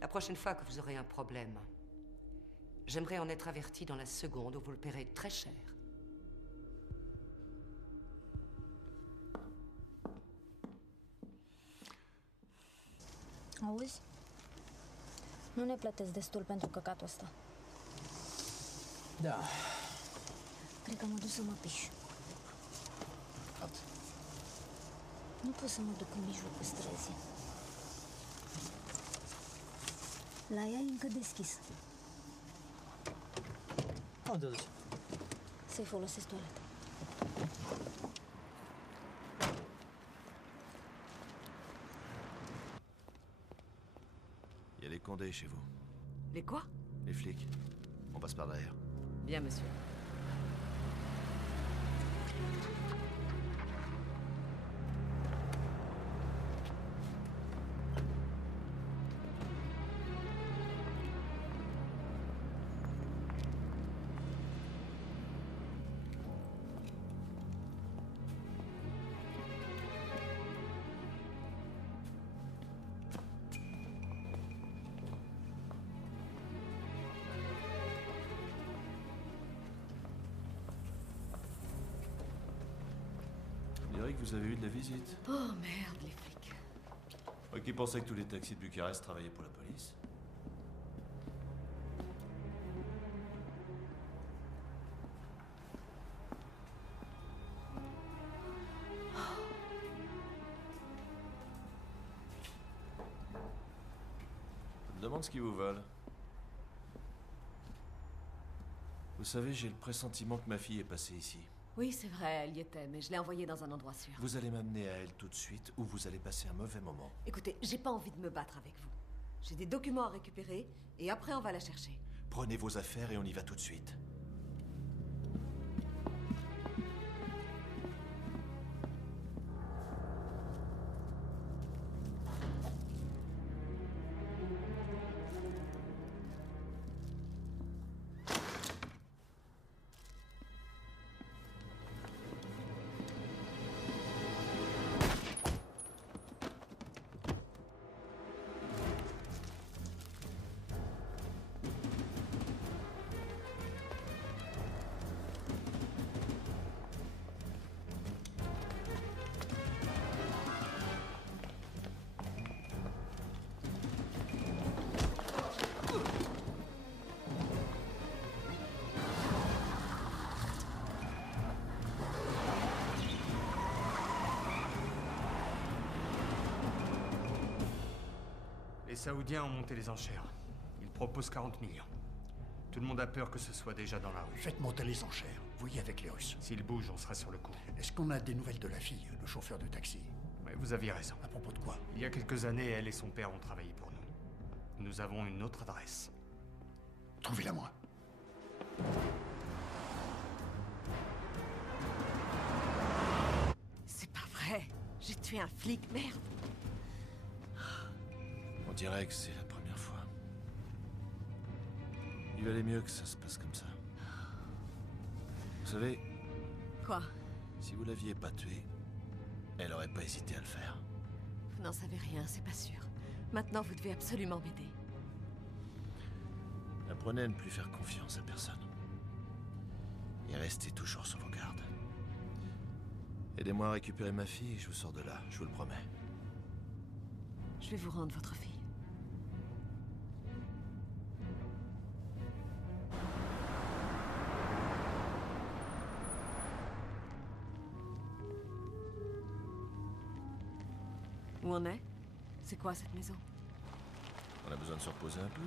La prochaine fois que vous aurez un problème, j'aimerais en être averti dans la seconde où vous le paierez très cher. Auzi? Nu ne plătesc destul pentru căcatul ăsta. Da. Cred că mă duc să mă piș. Nu pot să mă duc în mijlocul străzii. La ea e încă deschis. Unde duci? Să-i folosesc toaleta. Il y a les Condés chez vous. Les quoi? Les flics. On passe par derrière. Bien, monsieur. On dirait que vous avez eu de la visite. Oh merde, les flics. Moi qui pensais que tous les taxis de Bucarest travaillaient pour la police. Je me demande ce qu'ils vous veulent. Vous savez, j'ai le pressentiment que ma fille est passée ici. Oui, c'est vrai, elle y était, mais je l'ai envoyée dans un endroit sûr. Vous allez m'amener à elle tout de suite ou vous allez passer un mauvais moment. Écoutez, j'ai pas envie de me battre avec vous. J'ai des documents à récupérer, et après on va la chercher. Prenez vos affaires et on y va tout de suite. Les Saoudiens ont monté les enchères. Ils proposent 40 millions. Tout le monde a peur que ce soit déjà dans la rue. Faites monter les enchères. Voyez avec les Russes. S'ils bougent, on sera sur le coup. Est-ce qu'on a des nouvelles de la fille, le chauffeur de taxi? Ouais, vous aviez raison. À propos de quoi? Il y a quelques années, elle et son père ont travaillé pour nous. Nous avons une autre adresse. Trouvez-la moi. C'est pas vrai. J'ai tué un flic, merde. On dirait que c'est la première fois. Il valait mieux que ça se passe comme ça. Vous savez... Quoi? Si vous l'aviez pas tuée, elle aurait pas hésité à le faire. Vous n'en savez rien, c'est pas sûr. Maintenant, vous devez absolument m'aider. Apprenez à ne plus faire confiance à personne. Et restez toujours sur vos gardes. Aidez-moi à récupérer ma fille et je vous sors de là, je vous le promets. Je vais vous rendre votre fille. Où on est? C'est quoi cette maison? On a besoin de se reposer un peu, hein?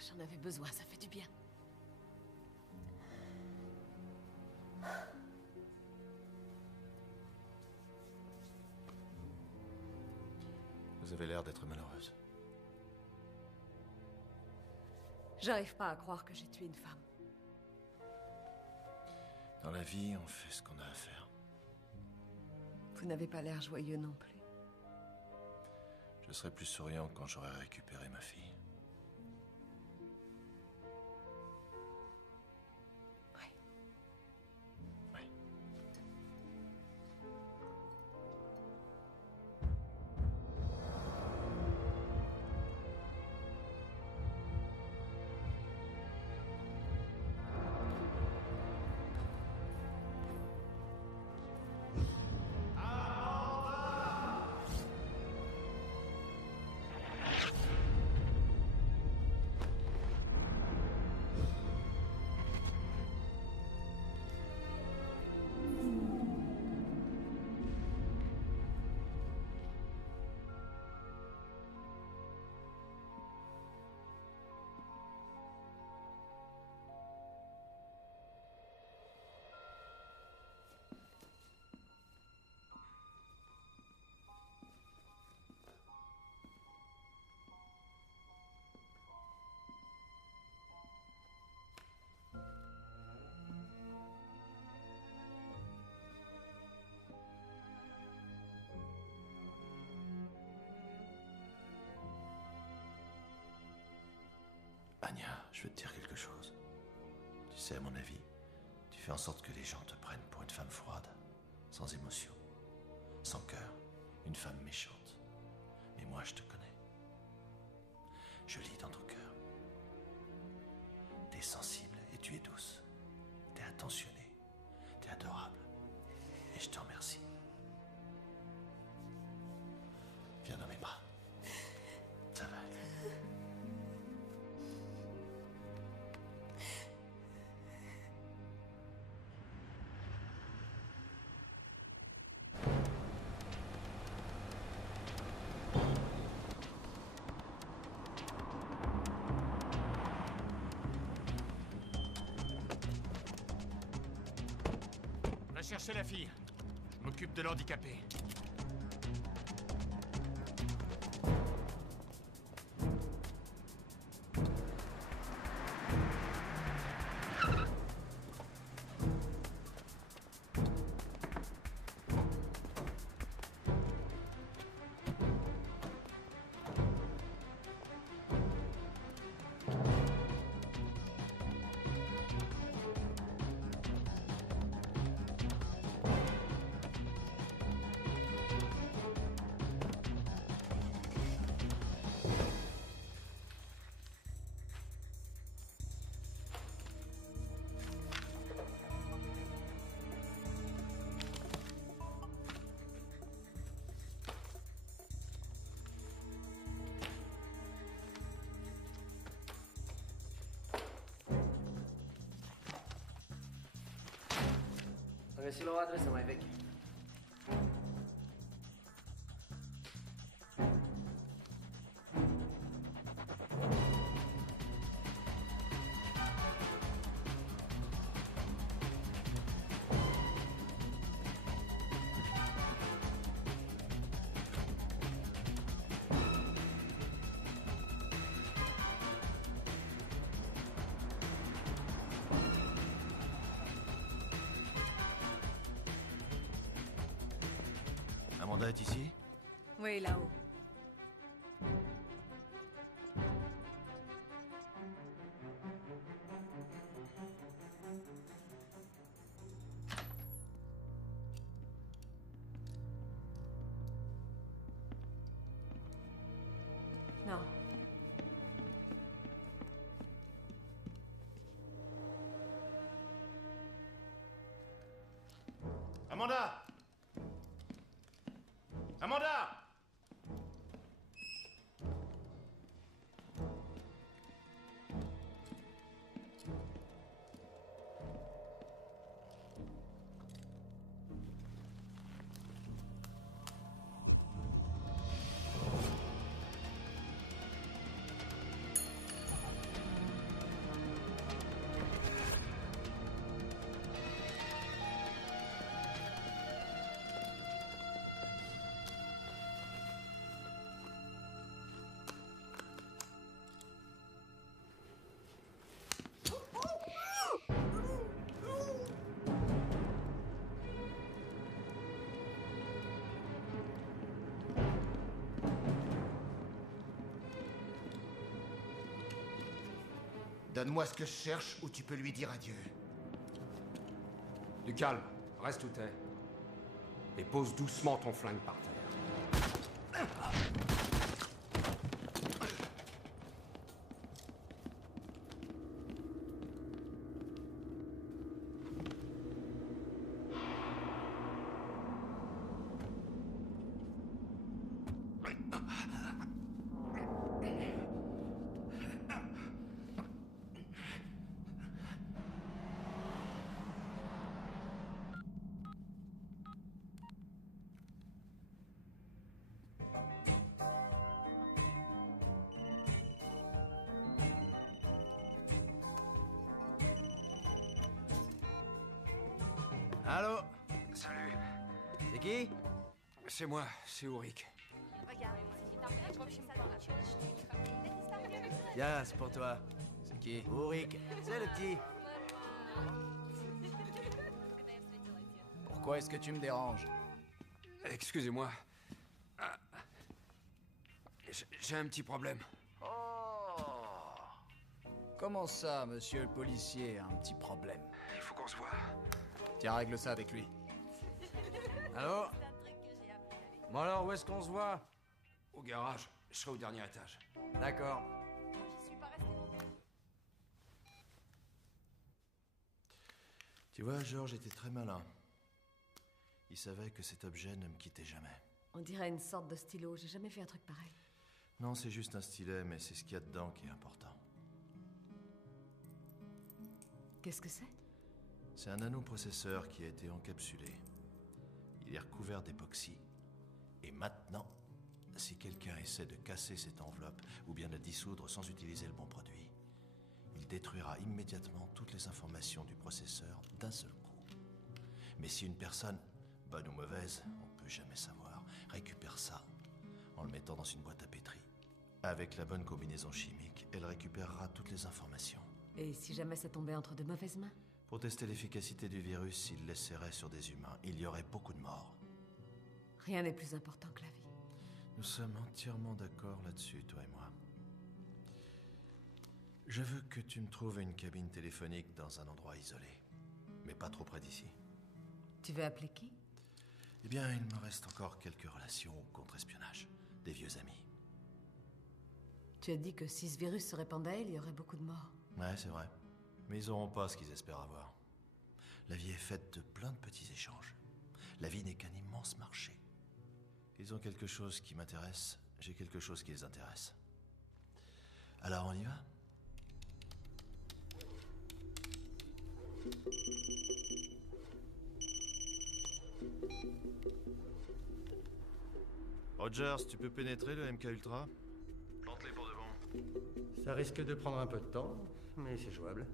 J'en avais besoin, ça fait du bien. Vous avez l'air d'être malheureuse. J'arrive pas à croire que j'ai tué une femme. Dans la vie, on fait ce qu'on a à faire. Vous n'avez pas l'air joyeux non plus. Je serai plus souriant quand j'aurai récupéré ma fille. Anya, je veux te dire quelque chose. Tu sais, à mon avis, tu fais en sorte que les gens te prennent pour une femme froide, sans émotion, sans cœur, une femme méchante. Mais moi, je te connais. Je lis dans ton cœur. T'es sensible et tu es douce. T'es attentionnée, t'es adorable. Et je te remercie. Viens dans mes bras. Ça va aller. Va chercher la fille. Je m'occupe de l'handicapé. Găsi-l o adresă mai veche. Amanda est ici? Oui, là-haut. Non. Amanda! Amanda! Donne-moi ce que je cherche ou tu peux lui dire adieu. Du calme, reste où t'es. Et pose doucement ton flingue par terre. Allô? Salut. C'est qui? C'est moi, c'est Ulrich. Tiens, c'est pour toi. C'est qui? Ulrich, c'est le petit. Pourquoi est-ce que tu me déranges? Excusez-moi. J'ai un petit problème. Comment ça, monsieur le policier, un petit problème? Il faut qu'on se voit. Tiens, règle ça avec lui. Allô? Bon alors, où est-ce qu'on se voit? Au garage. Je serai au dernier étage. D'accord. Tu vois, George était très malin. Il savait que cet objet ne me quittait jamais. On dirait une sorte de stylo. J'ai jamais vu un truc pareil. Non, c'est juste un stylet, mais c'est ce qu'il y a dedans qui est important. Qu'est-ce que c'est? C'est un nanoprocesseur qui a été encapsulé. Il est recouvert d'époxy. Et maintenant, si quelqu'un essaie de casser cette enveloppe ou bien de la dissoudre sans utiliser le bon produit, il détruira immédiatement toutes les informations du processeur d'un seul coup. Mais si une personne, bonne ou mauvaise, on peut jamais savoir, récupère ça en le mettant dans une boîte à pétri, avec la bonne combinaison chimique, elle récupérera toutes les informations. Et si jamais ça tombait entre de mauvaises mains? Pour tester l'efficacité du virus, s'il l'essaierait sur des humains, il y aurait beaucoup de morts. Rien n'est plus important que la vie. Nous sommes entièrement d'accord là-dessus, toi et moi. Je veux que tu me trouves une cabine téléphonique dans un endroit isolé, mais pas trop près d'ici. Tu veux appeler qui? Eh bien, il me reste encore quelques relations au contre-espionnage, des vieux amis. Tu as dit que si ce virus se répandait, il y aurait beaucoup de morts. Ouais, c'est vrai. Mais ils n'auront pas ce qu'ils espèrent avoir. La vie est faite de plein de petits échanges. La vie n'est qu'un immense marché. Ils ont quelque chose qui m'intéresse, j'ai quelque chose qui les intéresse. Alors on y va? Rogers, tu peux pénétrer le MK Ultra? Plante-les pour de bon. Ça risque de prendre un peu de temps, mais c'est jouable.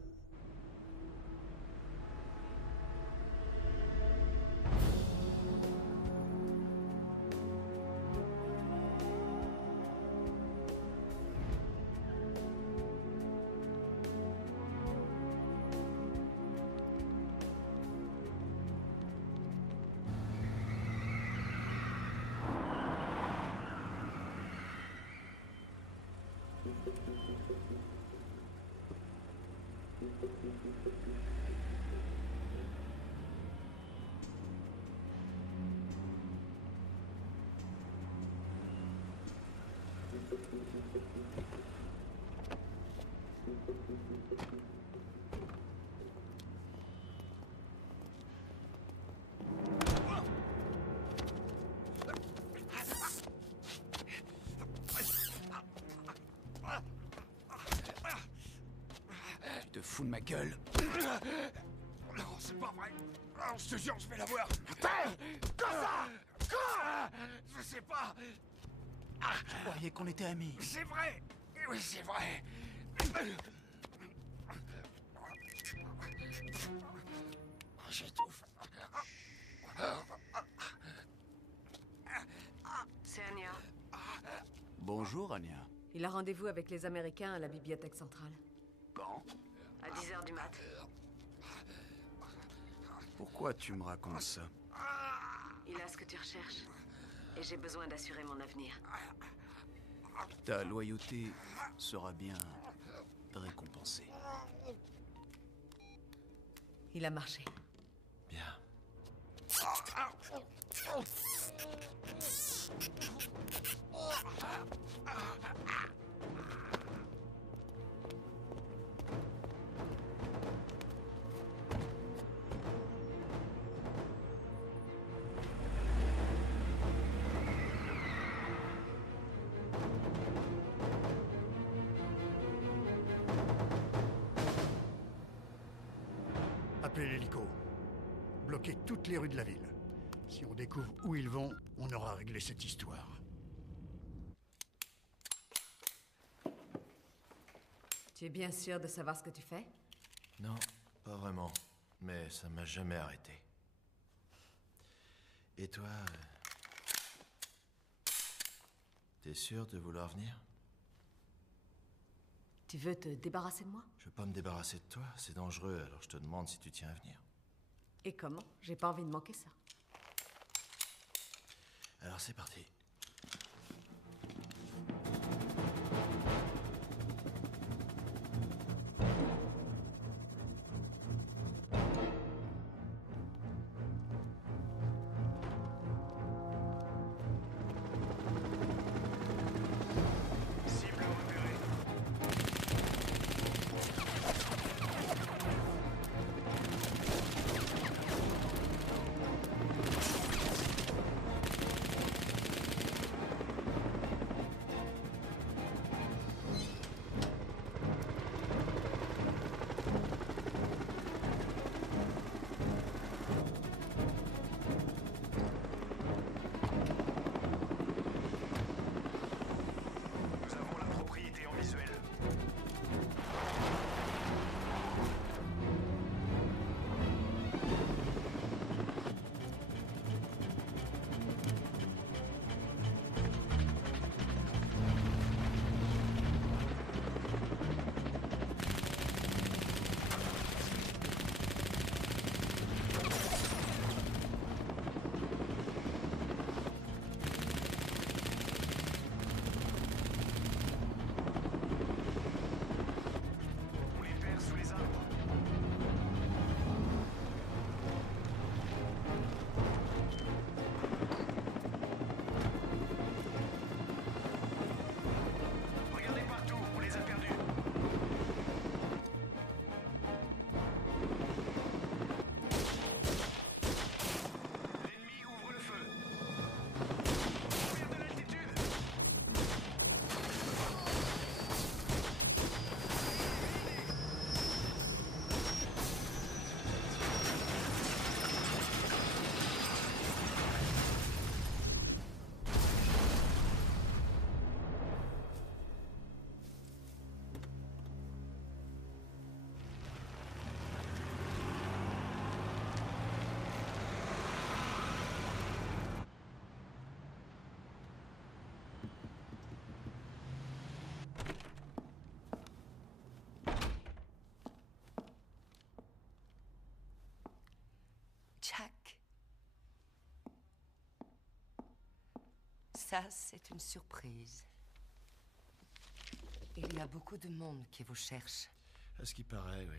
Tu te fous de ma gueule? Non, c'est pas vrai. Non, je te jure, je vais la voir. Quoi ça? Quoi? Je sais pas. Je croyais qu'on était amis. C'est vrai. Oui, c'est vrai. J'étouffe. C'est Anya. Bonjour, Anya. Il a rendez-vous avec les Américains à la bibliothèque centrale. Quand? À 10h du mat. Pourquoi tu me racontes ça? Il a ce que tu recherches. Et j'ai besoin d'assurer mon avenir. Ta loyauté sera bien récompensée. Il a marché. Bien. Appelez l'hélico. Bloquez toutes les rues de la ville. Si on découvre où ils vont, on aura réglé cette histoire. Tu es bien sûr de savoir ce que tu fais? Non, pas vraiment. Mais ça m'a jamais arrêté. Et toi... T'es sûr de vouloir venir? Tu veux te débarrasser de moi? Je veux pas me débarrasser de toi, c'est dangereux, alors je te demande si tu tiens à venir. Et comment? J'ai pas envie de manquer ça. Alors c'est parti. Ça, c'est une surprise. Il y a beaucoup de monde qui vous cherche. À ce qui paraît, oui.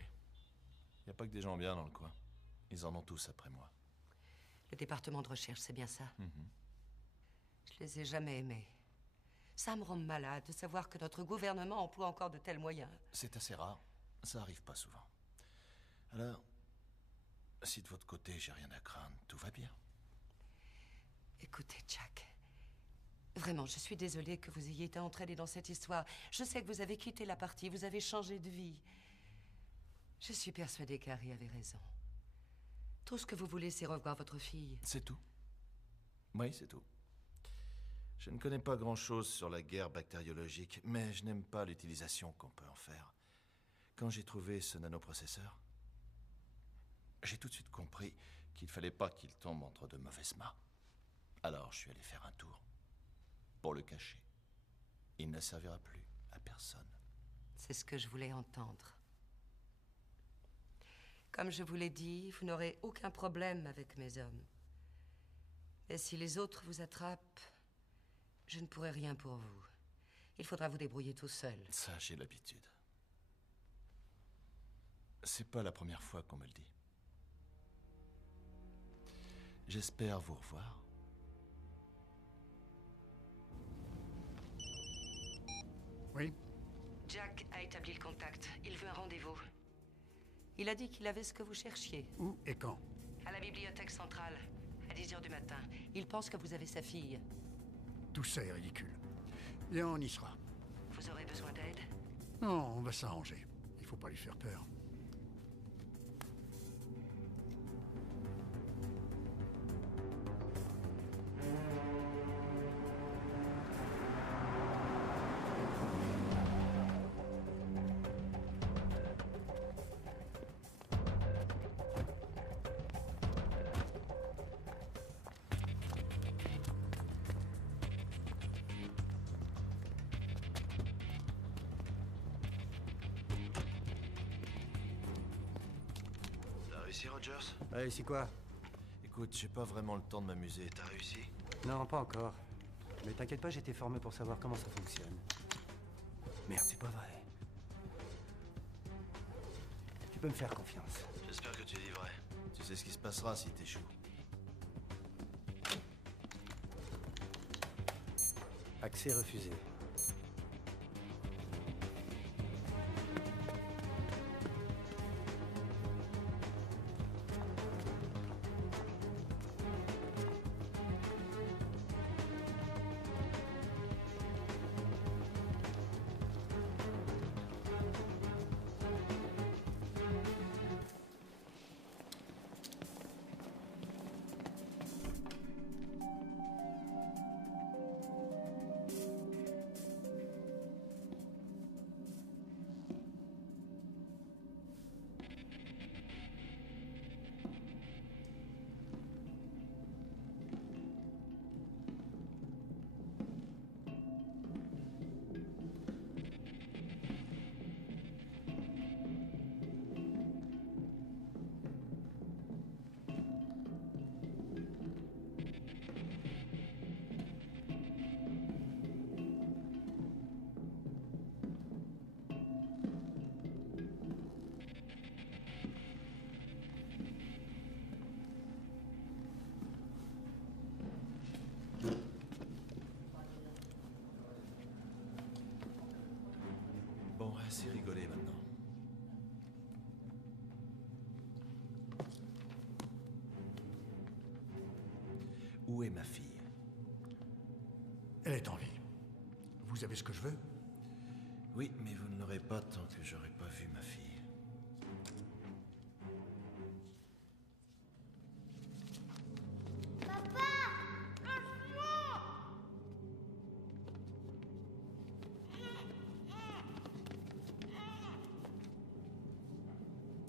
Il n'y a pas que des gens bien dans le coin. Ils en ont tous après moi. Le département de recherche, c'est bien ça? Mhm. Je les ai jamais aimés. Ça me rend malade de savoir que notre gouvernement emploie encore de tels moyens. C'est assez rare. Ça arrive pas souvent. Alors, si de votre côté j'ai rien à craindre, tout va bien. Écoutez, Jack. Vraiment, je suis désolée que vous ayez été entraîné dans cette histoire. Je sais que vous avez quitté la partie, vous avez changé de vie. Je suis persuadée qu'Harry avait raison. Tout ce que vous voulez, c'est revoir votre fille. C'est tout. Oui, c'est tout. Je ne connais pas grand-chose sur la guerre bactériologique, mais je n'aime pas l'utilisation qu'on peut en faire. Quand j'ai trouvé ce nanoprocesseur, j'ai tout de suite compris qu'il fallait pas qu'il tombe entre de mauvaises mains. Alors je suis allé faire un tour pour le cacher. Il ne servira plus à personne. C'est ce que je voulais entendre. Comme je vous l'ai dit, vous n'aurez aucun problème avec mes hommes. Et si les autres vous attrapent, je ne pourrai rien pour vous. Il faudra vous débrouiller tout seul. Ça, j'ai l'habitude. C'est pas la première fois qu'on me le dit. J'espère vous revoir. Oui? Jack a établi le contact. Il veut un rendez-vous. Il a dit qu'il avait ce que vous cherchiez. Où et quand? À la bibliothèque centrale, à 10h du matin. Il pense que vous avez sa fille. Tout ça est ridicule. Bien, on y sera. Vous aurez besoin d'aide? Non, on va s'arranger. Il faut pas lui faire peur. T'as réussi, Rogers? Réussi quoi? Écoute, j'ai pas vraiment le temps de m'amuser. T'as réussi? Non, pas encore. Mais t'inquiète pas, j'ai été formé pour savoir comment ça fonctionne. Merde, c'est pas vrai. Tu peux me faire confiance. J'espère que tu dis vrai. Tu sais ce qui se passera si t'échoues. Accès refusé. Bon, assez rigolé maintenant. Où est ma fille? Elle est en vie. Vous avez ce que je veux? Oui, mais vous ne l'aurez pas tant que j'aurai pas vu ma fille.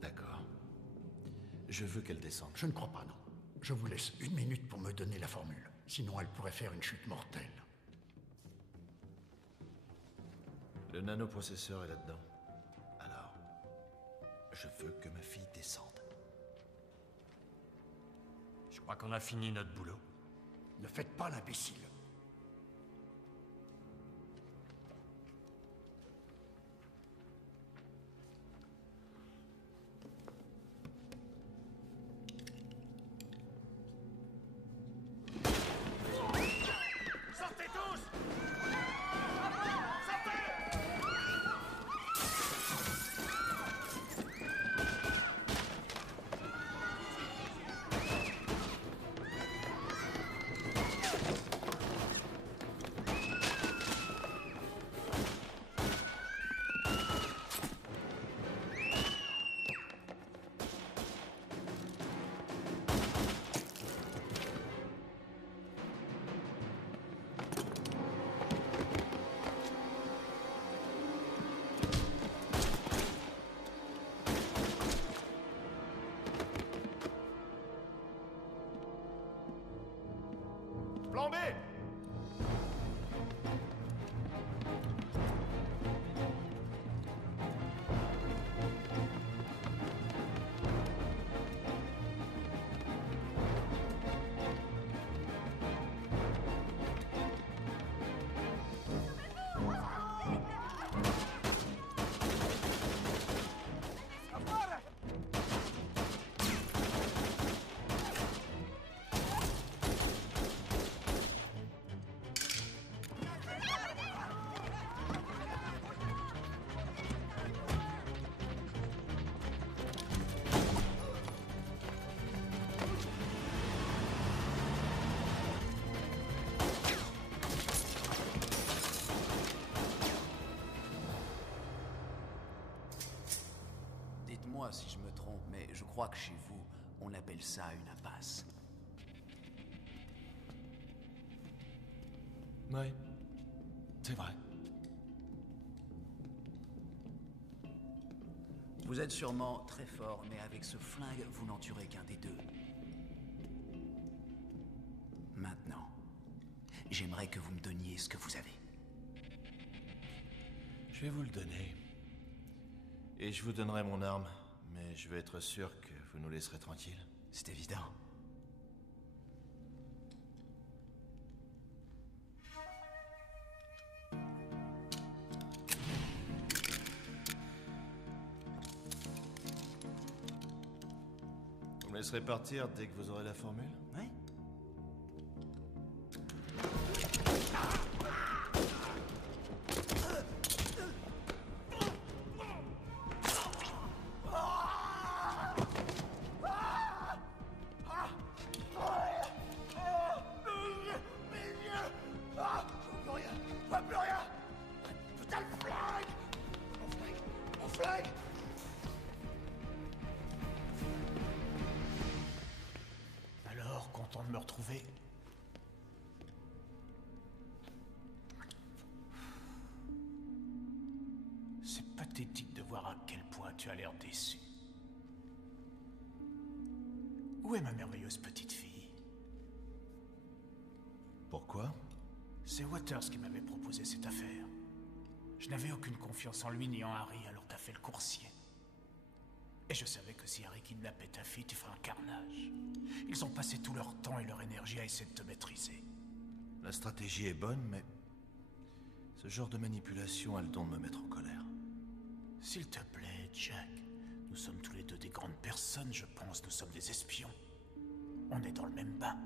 D'accord. Je veux qu'elle descende. Je ne crois pas, non. Je vous laisse 1 minute pour me donner la formule. Sinon, elle pourrait faire une chute mortelle. Le nanoprocesseur est là-dedans. Alors, je veux que ma fille descende. Je crois qu'on a fini notre boulot. Ne faites pas l'imbécile. Plan B! Dites-moi si je me trompe, mais je crois que chez vous, on appelle ça une impasse. Oui, c'est vrai. Vous êtes sûrement très fort, mais avec ce flingue, vous n'en tuerez qu'un des deux. Maintenant, j'aimerais que vous me donniez ce que vous avez. Je vais vous le donner. Et je vous donnerai mon arme, mais je vais être sûr que vous nous laisserez tranquilles. C'est évident. Vous me laisserez partir dès que vous aurez la formule? Oui. Alors, content de me retrouver. C'est pathétique de voir à quel point tu as l'air déçu. Où est ma merveilleuse petite fille? Pourquoi? C'est Waters qui m'avait proposé cette affaire. Je n'avais aucune confiance en lui ni en Harry, alors t'as fait le coursier. Et je savais que si Harry kidnappait ta fille, tu ferais un carnage. Ils ont passé tout leur temps et leur énergie à essayer de te maîtriser. La stratégie est bonne, mais ce genre de manipulation a le don de me mettre en colère. S'il te plaît, Jack, nous sommes tous les deux des grandes personnes, je pense, nous sommes des espions. On est dans le même bain.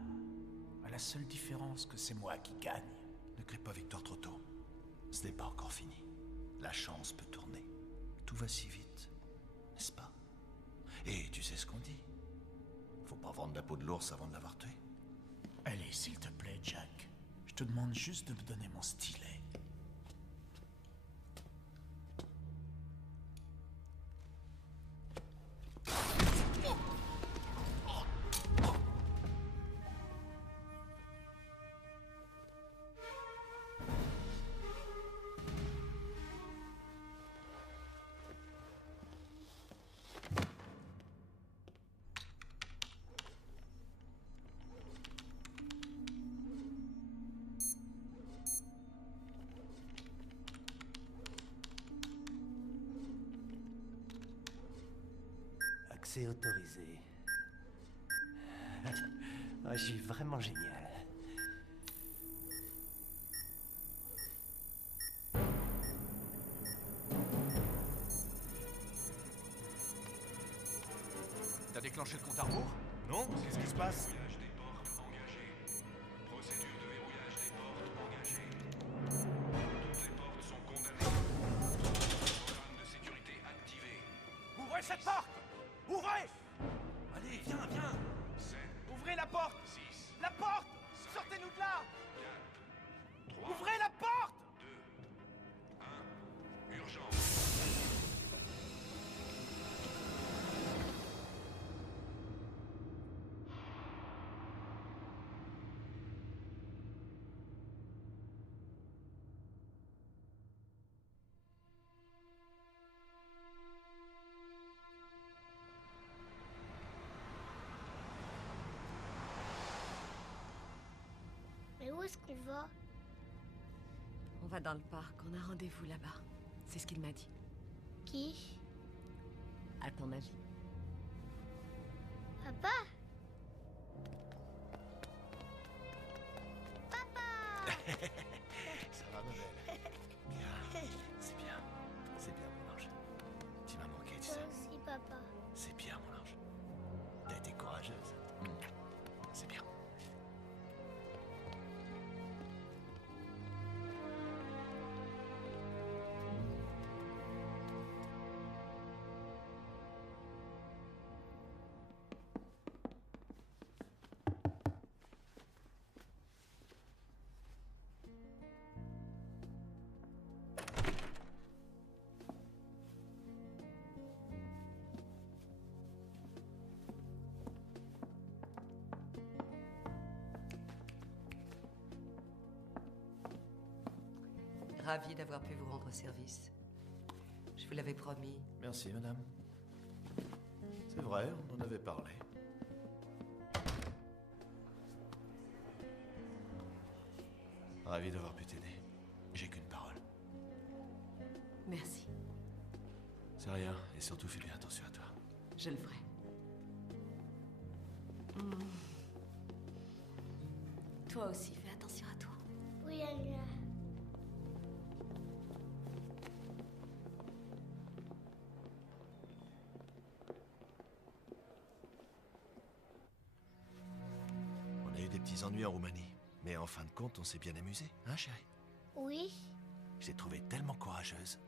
À la seule différence que c'est moi qui gagne. Ne crée pas victoire trop tôt. Ce n'est pas encore fini. La chance peut tourner. Tout va si vite, n'est-ce pas? Et tu sais ce qu'on dit. Faut pas vendre la peau de l'ours avant de l'avoir tué. Allez, s'il te plaît, Jack. Je te demande juste de me donner mon stylet. Accès autorisé. Ah, je suis vraiment génial. T'as déclenché le compte à rebours? Non? Qu'est-ce qui se passe? Verrouillage des portes engagé. Procédure de verrouillage des portes engagée. Toutes les portes sont condamnées. Programme de sécurité activé. Ouvrez cette porte! Ouvrez! Allez, viens, viens! 7, Ouvrez la porte! 6, La porte! Sortez-nous de là! 4, 3, Ouvrez la porte! 2, 1, urgence. Où est-ce qu'on va? On va dans le parc, on a rendez-vous là-bas. C'est ce qu'il m'a dit. Qui? À ton avis? Papa? Ça va, ma belle? Bien. C'est bien. C'est bien, mon ange. Tu m'as manqué, tu sais. Toi aussi, papa. C'est bien, mon ange. T'as été courageuse. C'est bien. Ravi d'avoir pu vous rendre service. Je vous l'avais promis. Merci, madame. C'est vrai, on en avait parlé. Ravi d'avoir pu t'aider. J'ai qu'une parole. Merci. C'est rien, et surtout fais bien attention à toi. Je le ferai. Toi aussi, fais attention à toi. Oui, Anya. On a eu des petits ennuis en Roumanie. Mais en fin de compte, on s'est bien amusé, hein, chérie? Oui. Je t'ai trouvée tellement courageuse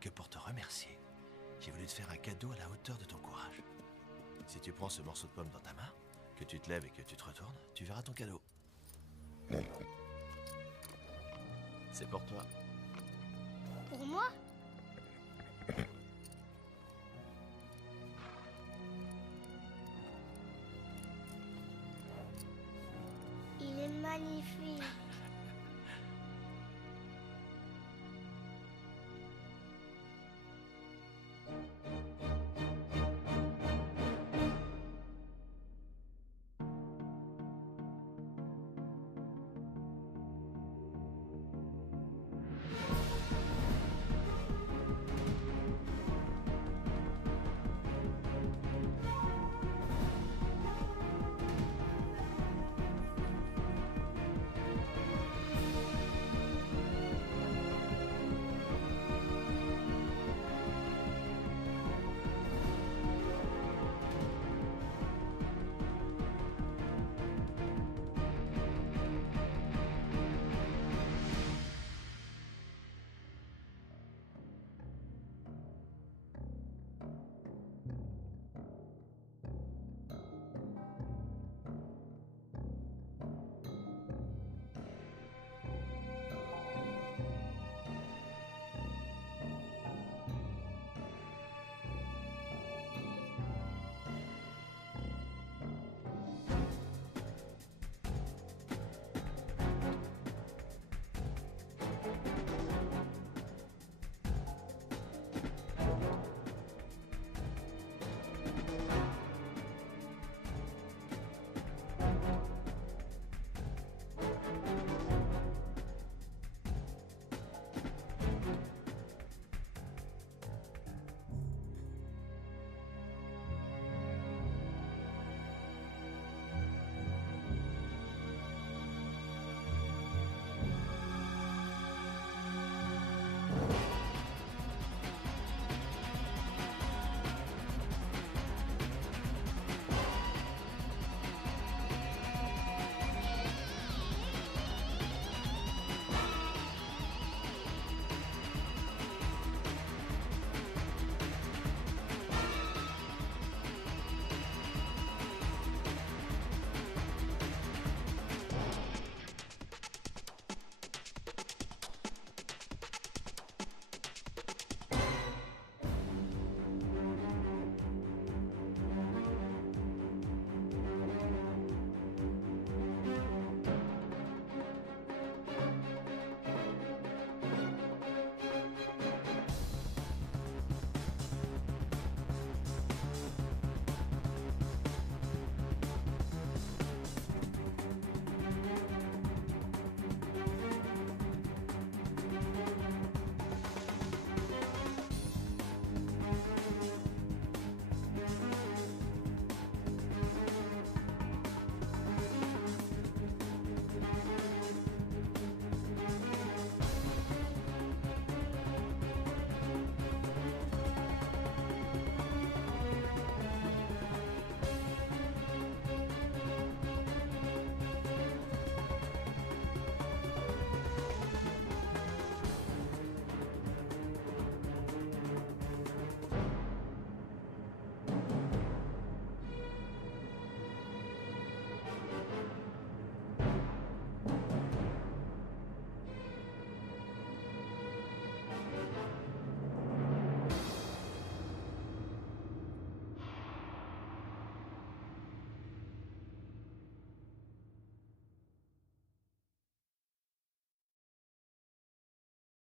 que pour te remercier, j'ai voulu te faire un cadeau à la hauteur de ton courage. Si tu prends ce morceau de pomme dans ta main, que tu te lèves et que tu te retournes, tu verras ton cadeau. C'est pour toi. Pour moi?